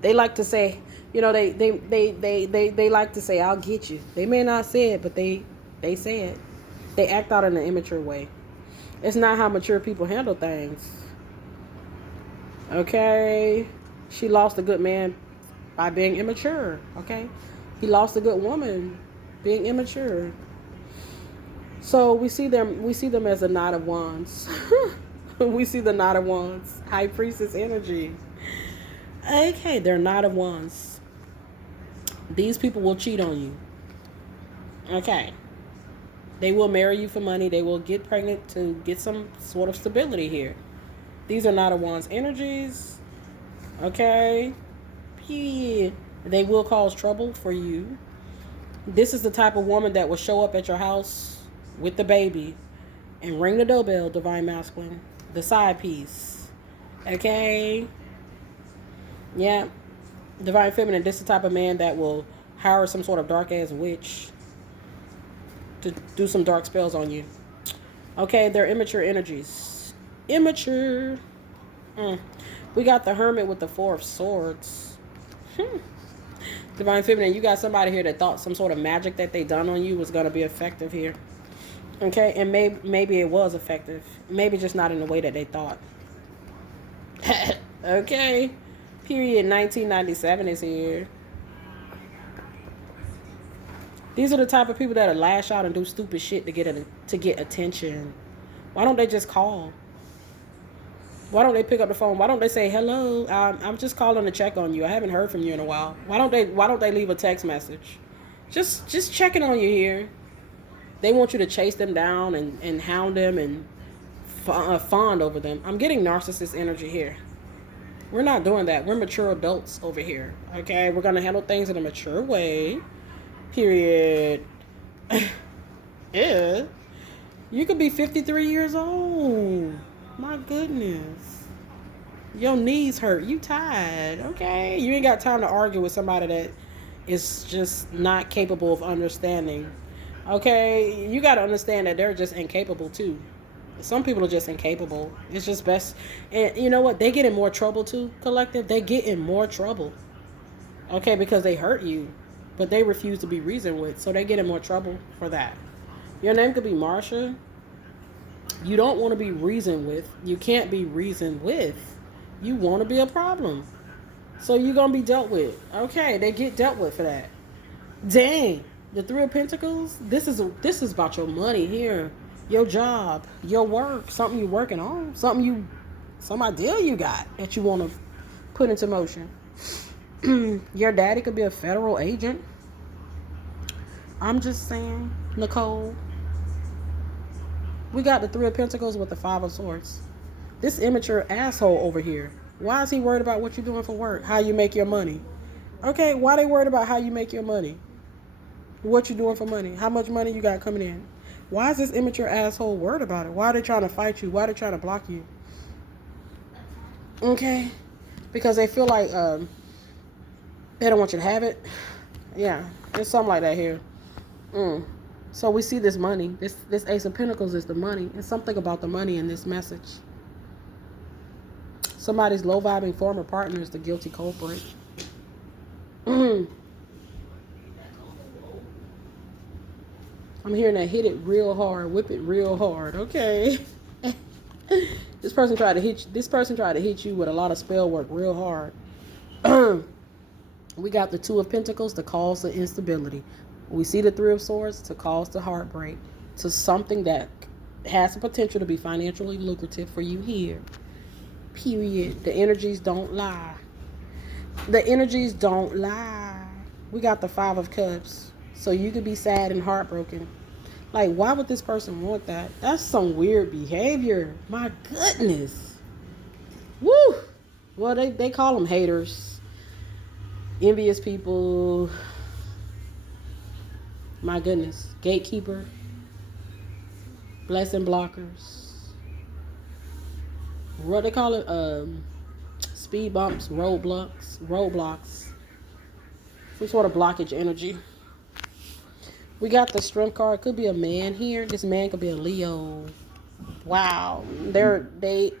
They like to say, you know, they like to say, I'll get you. They may not say it, but they say it. They act out in an immature way. It's not how mature people handle things. Okay, she lost a good man by being immature. Okay, he lost a good woman being immature. So we see them as a Knight of Wands. We see the Knight of Wands, High Priestess energy. Okay, they're Knight of Wands. These people will cheat on you. Okay, they will marry you for money. They will get pregnant to get some sort of stability here. These are Knight of Wands energies. Okay. Yeah. They will cause trouble for you. This is the type of woman that will show up at your house with the baby and ring the doorbell, Divine Masculine. The side piece. Okay. Yeah. Divine Feminine, this is the type of man that will hire some sort of dark ass witch to do some dark spells on you. Okay, they're immature energies. Immature. We got the Hermit with the Four of Swords. Divine Feminine, you got somebody here that thought some sort of magic that they done on you was going to be effective here. Okay, and maybe it was effective. Maybe just not in the way that they thought. Okay. Period 1997 is here. These are the type of people that lash out and do stupid shit to get attention. Why don't they just call? Why don't they pick up the phone? Why don't they say, hello, I'm just calling to check on you. I haven't heard from you in a while. Why don't they leave a text message? Just checking on you here. They want you to chase them down and hound them and fawn over them. I'm getting narcissist energy here. We're not doing that. We're mature adults over here. Okay? We're going to handle things in a mature way. Period. Yeah. You could be 53 years old. My goodness. Your knees hurt. You tired. Okay? You ain't got time to argue with somebody that is just not capable of understanding. Okay? You got to understand that they're just incapable too. Some people are just incapable. It's just best. And you know what? They get in more trouble too, collective. They get in more trouble. Okay? Because they hurt you. But they refuse to be reasoned with. So they get in more trouble for that. Your name could be Marsha. You don't want to be reasoned with. You can't be reasoned with. You want to be a problem. So you're going to be dealt with. Okay, they get dealt with for that. Dang. The Three of Pentacles. This is about your money here. Your job. Your work. Something you're working on. Some idea you got that you want to put into motion. Your daddy could be a federal agent. I'm just saying. Nicole. We got the Three of Pentacles with the Five of Swords. This immature asshole over here. Why is he worried about what you're doing for work? How you make your money? Okay, why they worried about how you make your money? What you doing for money? How much money you got coming in? Why is this immature asshole worried about it? Why are they trying to fight you? Why are they trying to block you? Okay, because they feel like they don't want you to have it. Yeah, there's something like that here. So we see this money. This Ace of Pentacles is the money. It's something about the money in this message. Somebody's low vibing former partner is the guilty culprit. I'm hearing that hit it real hard, whip it real hard. Okay. This person tried to hit you. This person tried to hit you with a lot of spell work real hard. We got the Two of Pentacles to cause the instability. We see the Three of Swords to cause the heartbreak to something that has the potential to be financially lucrative for you here. Period. The energies don't lie. The energies don't lie. We got the Five of Cups. So you could be sad and heartbroken. Like, why would this person want that? That's some weird behavior. My goodness. Woo! Well, they call them haters. Envious people. My goodness. Gatekeeper. Blessing blockers. What they call it? Speed bumps, roadblocks. Some sort of blockage energy. We got the Strength card. Could be a man here. This man could be a Leo. Wow. They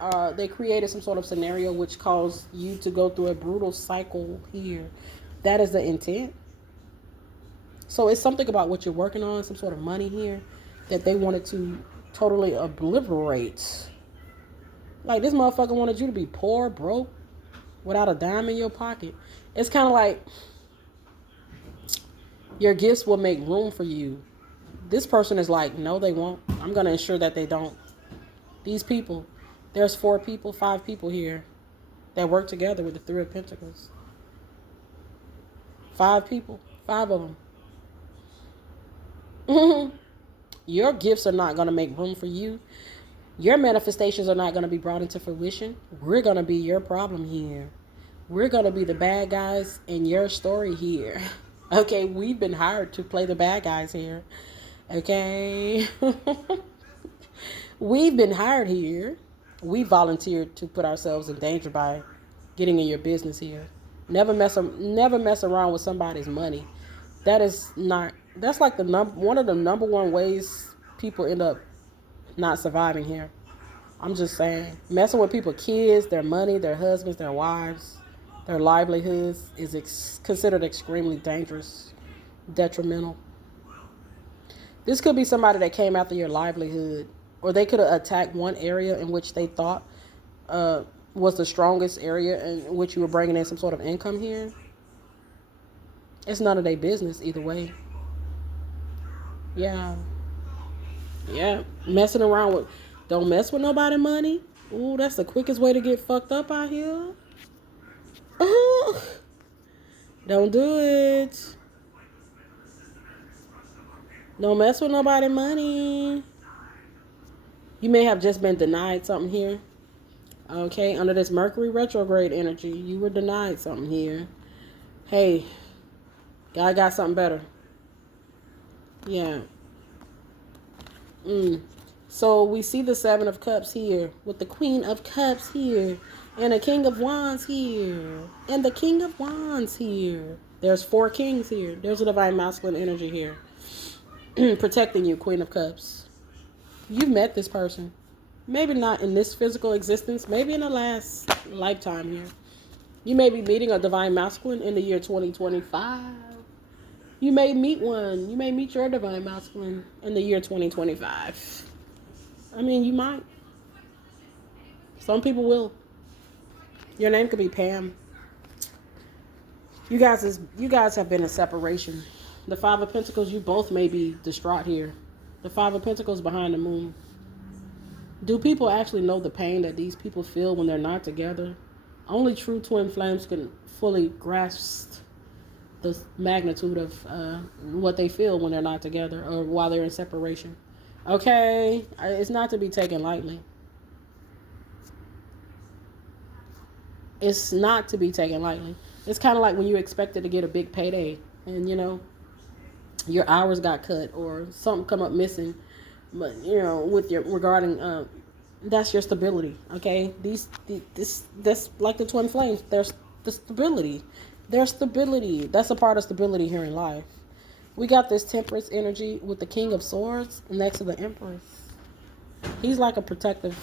created some sort of scenario which caused you to go through a brutal cycle here. That is the intent. So it's something about what you're working on, some sort of money here, that they wanted to totally obliterate. Like, this motherfucker wanted you to be poor, broke, without a dime in your pocket. It's kind of like your gifts will make room for you. This person is like, no, they won't. I'm going to ensure that they don't. These people, there's 5 people here that work together with the Three of Pentacles. 5 people, 5 of them. Your gifts are not going to make room for you. Your manifestations are not going to be brought into fruition. We're going to be your problem here. We're going to be the bad guys in your story here. Okay, we've been hired to play the bad guys here. Okay. We've been hired here. We volunteered to put ourselves in danger by getting in your business here. Never mess around with somebody's money. That's like one of the number one ways people end up not surviving here. I'm just saying, messing with people's kids, their money, their husbands, their wives, their livelihoods is considered extremely dangerous, detrimental. This could be somebody that came after your livelihood, or they could have attacked one area in which they thought was the strongest area in which you were bringing in some sort of income here. It's none of their business either way. Yeah. Messing around with, don't mess with nobody money. Ooh, that's the quickest way to get fucked up out here. Ooh. Don't do it. Don't mess with nobody money. You may have just been denied something here. Okay, under this Mercury retrograde energy, you were denied something here. Hey, God got something better. Yeah. So we see the Seven of Cups here with the Queen of Cups here and the King of Wands here and the King of Wands here. There's 4 kings here. There's a divine masculine energy here protecting you, Queen of Cups. You've met this person. Maybe not in this physical existence, maybe in the last lifetime here. You may be meeting a divine masculine in the year 2025. You may meet one. You may meet your divine masculine in the year 2025. I mean, you might. Some people will. Your name could be Pam. You guys have been in separation. The Five of Pentacles, you both may be distraught here. The Five of Pentacles behind the moon. Do people actually know the pain that these people feel when they're not together? Only true twin flames can fully grasp the magnitude of what they feel when they're not together or while they're in separation. Okay? It's not to be taken lightly. It's not to be taken lightly. It's kind of like when you expected to get a big payday and, your hours got cut or something come up missing. But, with your regarding, that's your stability. Okay. That's like the twin flames. There's the stability. There's stability. That's a part of stability here in life. We got this temperance energy with the King of Swords next to the Empress. He's like a protective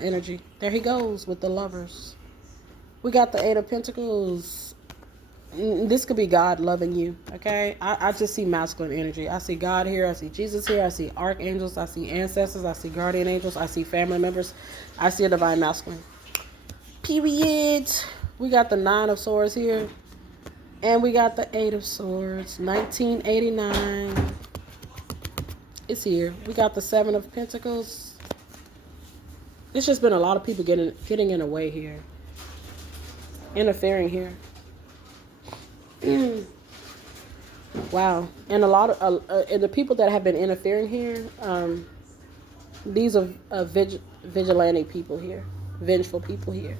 energy. There he goes with the Lovers. We got the Eight of Pentacles. This could be God loving you, okay? I just see masculine energy. I see God here. I see Jesus here. I see archangels. I see ancestors. I see guardian angels. I see family members. I see a divine masculine. Period. We got the Nine of Swords here. And we got the Eight of Swords. 1989. It's here. We got the Seven of Pentacles. It's just been a lot of people getting in the way here. Interfering here. Wow. And a lot of and the people that have been interfering here, these are vigilante people here. Vengeful people here.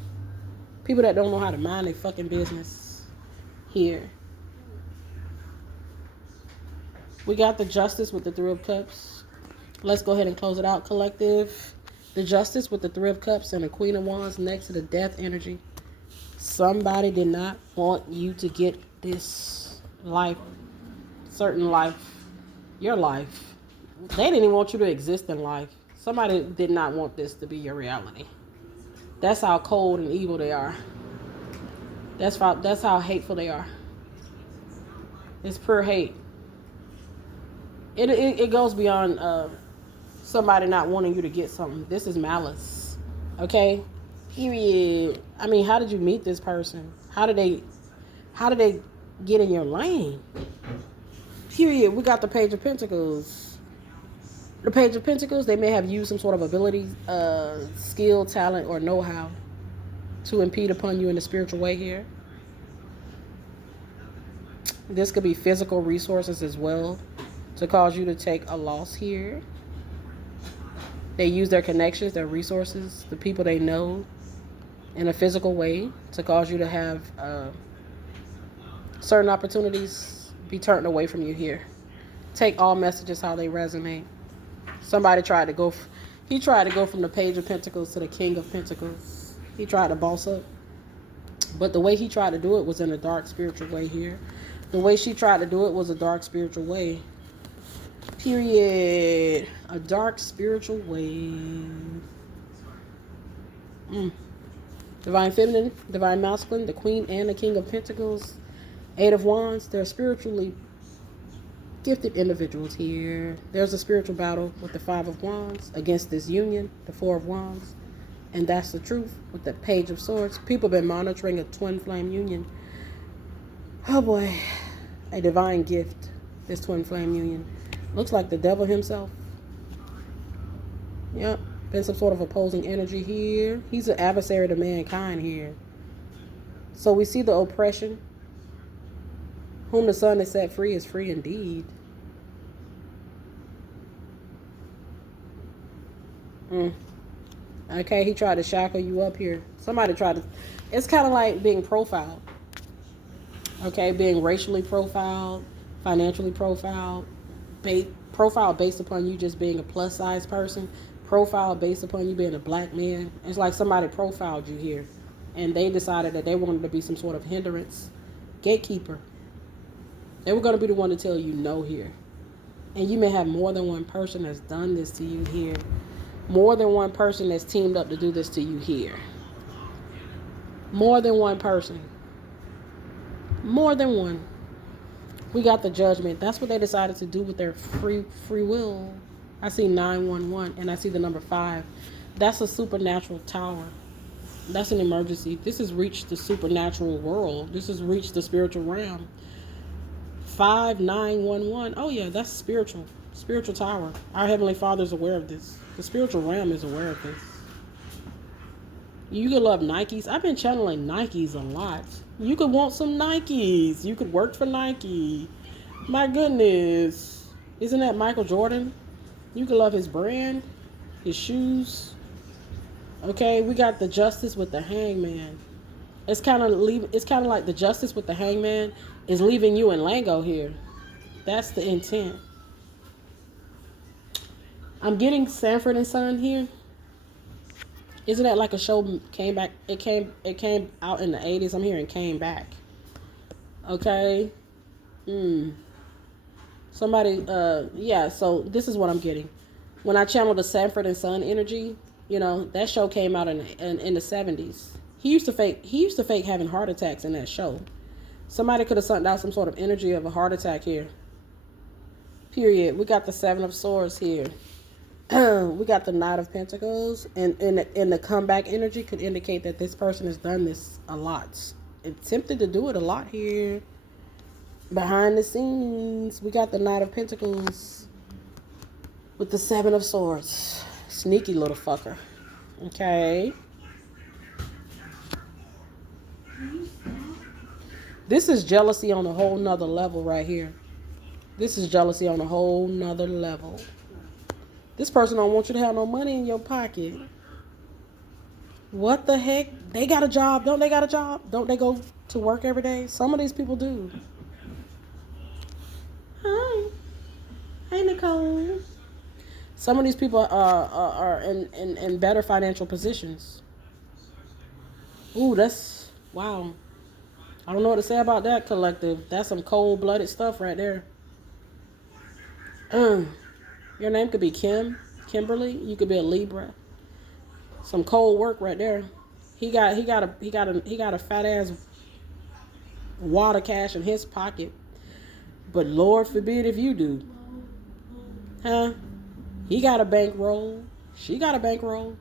People that don't know how to mind their fucking business here. We got the Justice with the Three of Cups. Let's go ahead and close it out, collective. The Justice with the Three of Cups and the Queen of Wands next to the Death energy. Somebody did not want you to get this life, certain life, your life. They didn't even want you to exist in life. Somebody did not want this to be your reality. That's how cold and evil they are. That's how hateful they are. It's pure hate. It goes beyond somebody not wanting you to get something. This is malice. Okay? Period. I mean, how did you meet this person? How did they get in your lane? Period. We got the Page of Pentacles. The Page of Pentacles, they may have used some sort of ability, skill, talent, or know-how to impede upon you in a spiritual way here. This could be physical resources as well to cause you to take a loss here. They use their connections, their resources, the people they know in a physical way to cause you to have certain opportunities be turned away from you here. Take all messages how they resonate. Somebody tried to go, he tried to go from the Page of Pentacles to the King of Pentacles. He tried to boss up. But the way he tried to do it was in a dark spiritual way here. The way she tried to do it was a dark spiritual way. Period. A dark spiritual way. Divine Feminine, Divine Masculine, the Queen and the King of Pentacles. Eight of Wands. They're spiritually gifted individuals here. There's a spiritual battle with the Five of Wands against this union, the Four of Wands. And that's the truth with the Page of Swords. People have been monitoring a twin flame union. Oh boy. A divine gift, this twin flame union. Looks like the devil himself. Yep. Been some sort of opposing energy here. He's an adversary to mankind here. So we see the oppression. Whom the Son has set free is free indeed. Okay, he tried to shackle you up here. Somebody tried to... It's kind of like being profiled. Okay, being racially profiled, financially profiled, profile based upon you just being a plus size person, profile based upon you being a black man. It's like somebody profiled you here and they decided that they wanted to be some sort of hindrance, gatekeeper. They were going to be the one to tell you no here. And you may have more than one person that's done this to you here. More than one person that's teamed up to do this to you here. More than one person. More than one. We got the Judgment. That's what they decided to do with their free will. I see 911 and I see the number 5. That's a supernatural tower. That's an emergency. This has reached the supernatural world. This has reached the spiritual realm. 5911. Oh yeah, that's spiritual. Spiritual tower. Our Heavenly Father is aware of this. The spiritual realm is aware of this. You could love Nikes. I've been channeling Nikes a lot. You could want some Nikes. You could work for Nike. My goodness. Isn't that Michael Jordan? You could love his brand, his shoes. Okay, we got the justice with the hangman. It's kind of like the justice with the hangman is leaving you in Lango here. That's the intent. I'm getting Sanford and Son here. Isn't that like a show came back? It came out in the 80s. I'm hearing came back. Okay. Hmm. Somebody. Yeah. So this is what I'm getting. When I channel the Sanford and Son energy, that show came out in the 70s. He used to fake having heart attacks in that show. Somebody could have sent out some sort of energy of a heart attack here. Period. We got the Seven of Swords here. We got the Knight of Pentacles, and the comeback energy could indicate that this person has done this a lot. Attempted to do it a lot here. Behind the scenes, we got the Knight of Pentacles with the Seven of Swords. Sneaky little fucker. Okay. This is jealousy on a whole nother level right here. This is jealousy on a whole nother level. This person don't want you to have no money in your pocket. What the heck? They got a job. Don't they got a job? Don't they go to work every day? Some of these people do. Hi. Hey, Nicole. Some of these people are in better financial positions. Ooh, that's... Wow. I don't know what to say about that, collective. That's some cold-blooded stuff right there. Your name could be Kimberly. You could be a Libra. Some cold work right there. He got a fat ass wad of cash in his pocket. But Lord forbid if you do. Huh? He got a bankroll. She got a bankroll.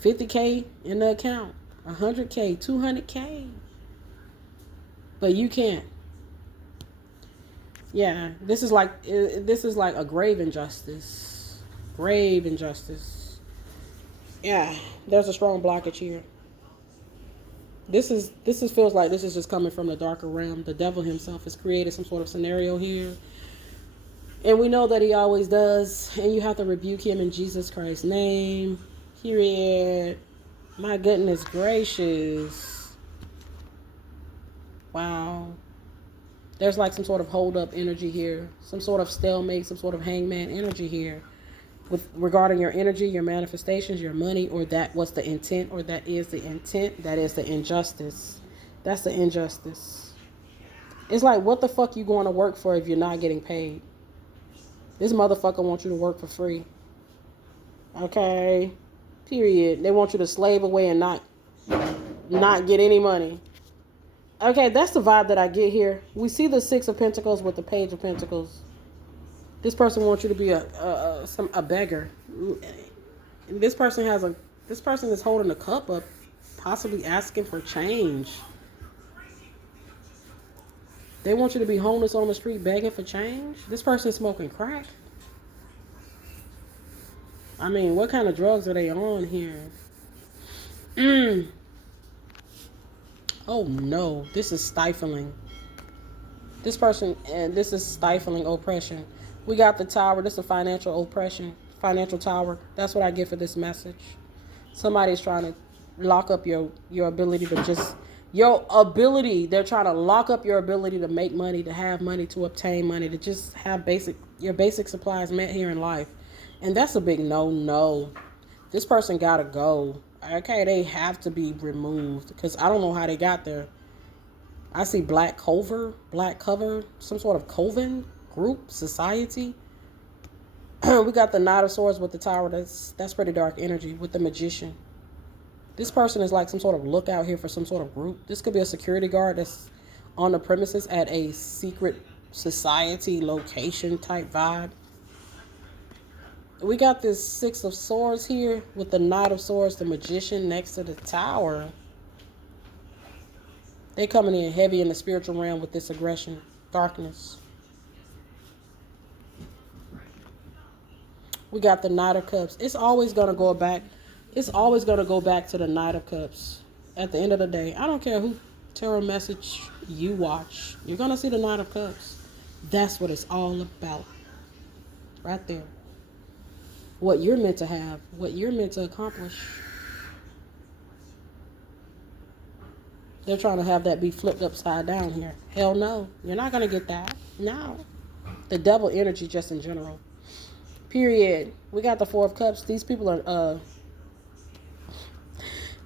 50K in the account. 100K, 200K. But you can't. Yeah, this is like a grave injustice. Grave injustice. Yeah, there's a strong blockage here. This feels like this is just coming from the darker realm. The devil himself has created some sort of scenario here. And we know that he always does. And you have to rebuke him in Jesus Christ's name. Period. My goodness gracious. Wow. There's like some sort of hold up energy here. Some sort of stalemate, some sort of hangman energy here. Regarding your energy, your manifestations, your money, or that was the intent, or that is the intent, that is the injustice. That's the injustice. It's like, what the fuck you going to work for if you're not getting paid? This motherfucker wants you to work for free. Okay? Period. They want you to slave away and not get any money. Okay, that's the vibe that I get here. We see the Six of Pentacles with the Page of Pentacles. This person wants you to be a beggar. This person is holding a cup up, possibly asking for change. They want you to be homeless on the street begging for change. This person is smoking crack. I mean, what kind of drugs are they on here? Oh no, this is stifling. This is stifling oppression. We got the Tower. This is a financial oppression. Financial Tower. That's what I get for this message. Somebody's trying to lock up your ability to just... They're trying to lock up your ability to make money, to have money, to obtain money, to just have your basic supplies met here in life. And that's a big no. This person gotta go. Okay, they have to be removed because I don't know how they got there. I see black cover, some sort of coven group, society. We got the Knight of Swords with the Tower. That's pretty dark energy with the Magician. This person is like some sort of lookout here for some sort of group. This could be a security guard that's on the premises at a secret society location type vibe. We got this Six of Swords here with the Knight of Swords, the Magician next to the Tower. They coming in heavy in the spiritual realm with this aggression, darkness. We got the Knight of Cups. It's always going to go back to the Knight of Cups. At the end of the day, I don't care who tarot message you watch. You're going to see the Knight of Cups. That's what it's all about. Right there. what you're meant to have, what you're meant to accomplish. They're trying to have that be flipped upside down here. Hell no. You're not going to get that. No. The devil energy just in general. Period. We got the Four of Cups. These people are,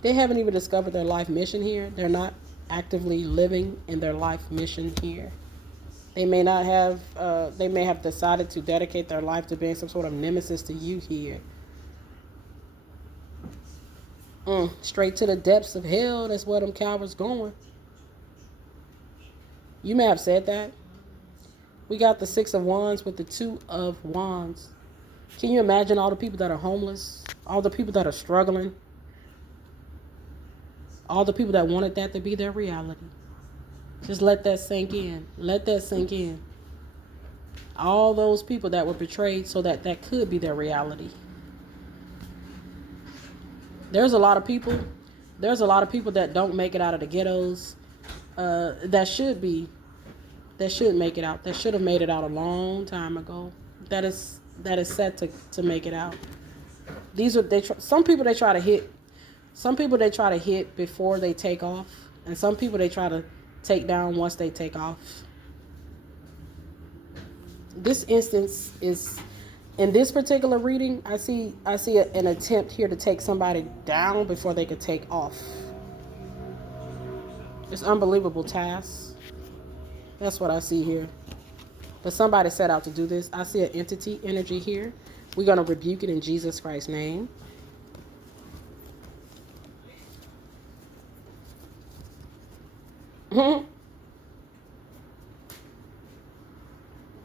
they haven't even discovered their life mission here. They're not actively living in their life mission here. They may not have, they may have decided to dedicate their life to being some sort of nemesis to you here. Straight to the depths of hell. That's where them cowards going. You may have said that. We got the Six of Wands with the Two of Wands. Can you imagine all the people that are homeless? All the people that are struggling? All the people that wanted that to be their reality? Just let that sink in. Let that sink in. All those people that were betrayed so that that could be their reality. There's a lot of people that don't make it out of the ghettos, that should make it out. That should have made it out a long time ago. That is set to make it out. Some people they try to hit before they take off, and some people they try to take down once they take off. This instance is, in this particular reading, I see an attempt here to take somebody down before they could take off. It's unbelievable task. That's what I see here. But somebody set out to do this. I see an entity energy here. We're going to rebuke it in Jesus Christ's name.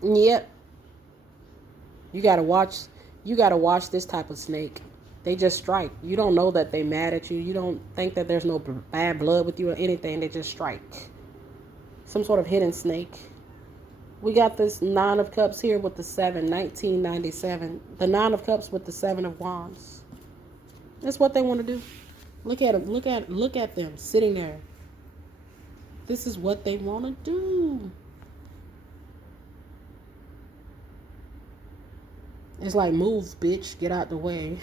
Yep. You gotta watch this type of snake. They just strike. You don't know that they mad at you. You don't think that there's no bad blood with you or anything. They just strike. Some sort of hidden snake. We got this Nine of Cups here with the 7, 1997. The Nine of Cups with the 7 of Wands. That's what they want to do. Look at them. Look at them sitting there. This is what they want to do. It's like, move, bitch. Get out the way.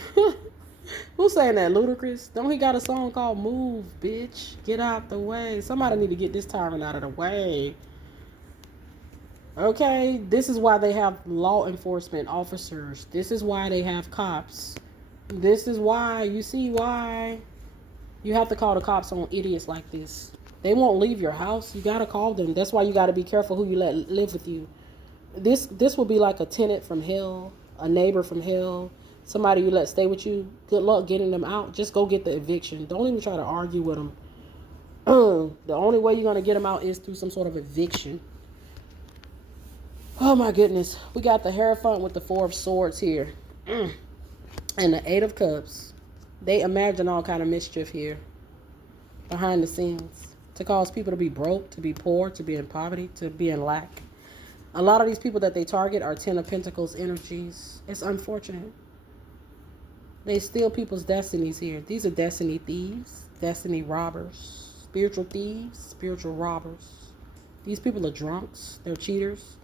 Who's saying that? Ludacris? Don't he got a song called Move, Bitch? Get out the way. Somebody need to get this tyrant out of the way. Okay? This is why they have law enforcement officers. This is why they have cops. This is why. You see why? You have to call the cops on idiots like this. They won't leave your house. You got to call them. That's why you got to be careful who you let live with you. This will be like a tenant from hell. A neighbor from hell, somebody you let stay with you. Good luck getting them out. Just go get the eviction. Don't even try to argue with them. The only way you're going to get them out is through some sort of eviction. Oh my goodness. We got the Hierophant with the 4 of Swords here. And the 8 of Cups. They imagine all kind of mischief here. Behind the scenes. To cause people to be broke, to be poor, to be in poverty, to be in lack. A lot of these people that they target are 10 of Pentacles energies. It's unfortunate. They steal people's destinies here. These are destiny thieves, destiny robbers, spiritual thieves, spiritual robbers. These people are drunks. They're cheaters.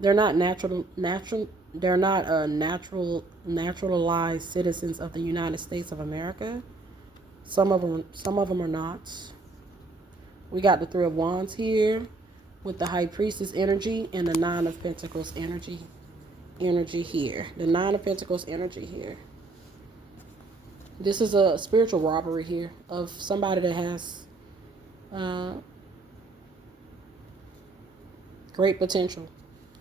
They're not naturalized citizens of the United States of America. Some of them are not. We got the 3 of Wands here. With the High Priestess energy and the 9 of Pentacles energy here. The 9 of Pentacles energy here. This is a spiritual robbery here of somebody that has great potential.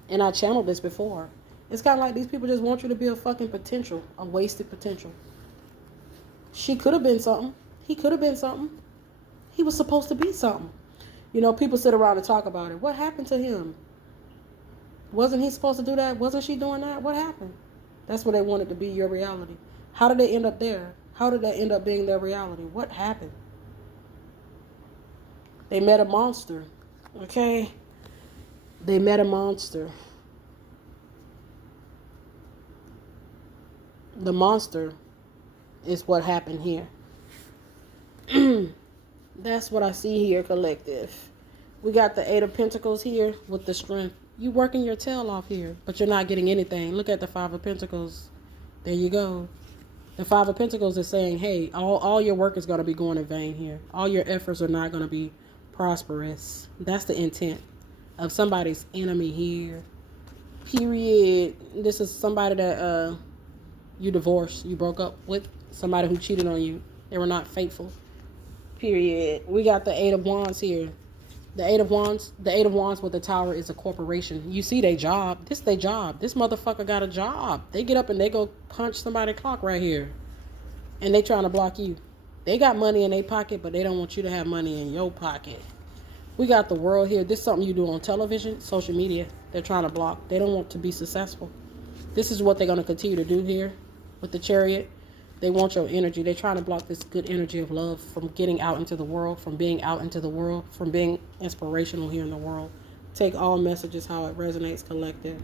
And I channeled this before. It's kind of like these people just want you to be a fucking potential, a wasted potential. She could have been something. He could have been something. He was supposed to be something. You know, people sit around and talk about it. What happened to him? Wasn't he supposed to do that? Wasn't she doing that? What happened? That's what they wanted to be your reality. How did they end up there? How did that end up being their reality? What happened? They met a monster. Okay? They met a monster. The monster is what happened here. That's what I see here, collective. We got the 8 of Pentacles here with the Strength. You working your tail off here, but you're not getting anything. Look at the 5 of Pentacles. There you go. The Five of Pentacles is saying, hey, all your work is going to be going in vain here. All your efforts are not going to be prosperous. That's the intent of somebody's enemy here. Period. This is somebody that you divorced, you broke up with, somebody who cheated on you. They were not faithful. Period. We got the Eight of Wands here. The Eight of Wands with the Tower is a corporation. You see their job. This their job. This motherfucker got a job. They get up and they go punch somebody's clock right here. And they trying to block you. They got money in their pocket, but they don't want you to have money in your pocket. We got the World here. This is something you do on television, social media. They're trying to block. They don't want to be successful. This is what they're going to continue to do here with the Chariot. They want your energy. They're trying to block this good energy of love from getting out into the world, from being out into the world, from being inspirational here in the world. Take all messages how it resonates, collective.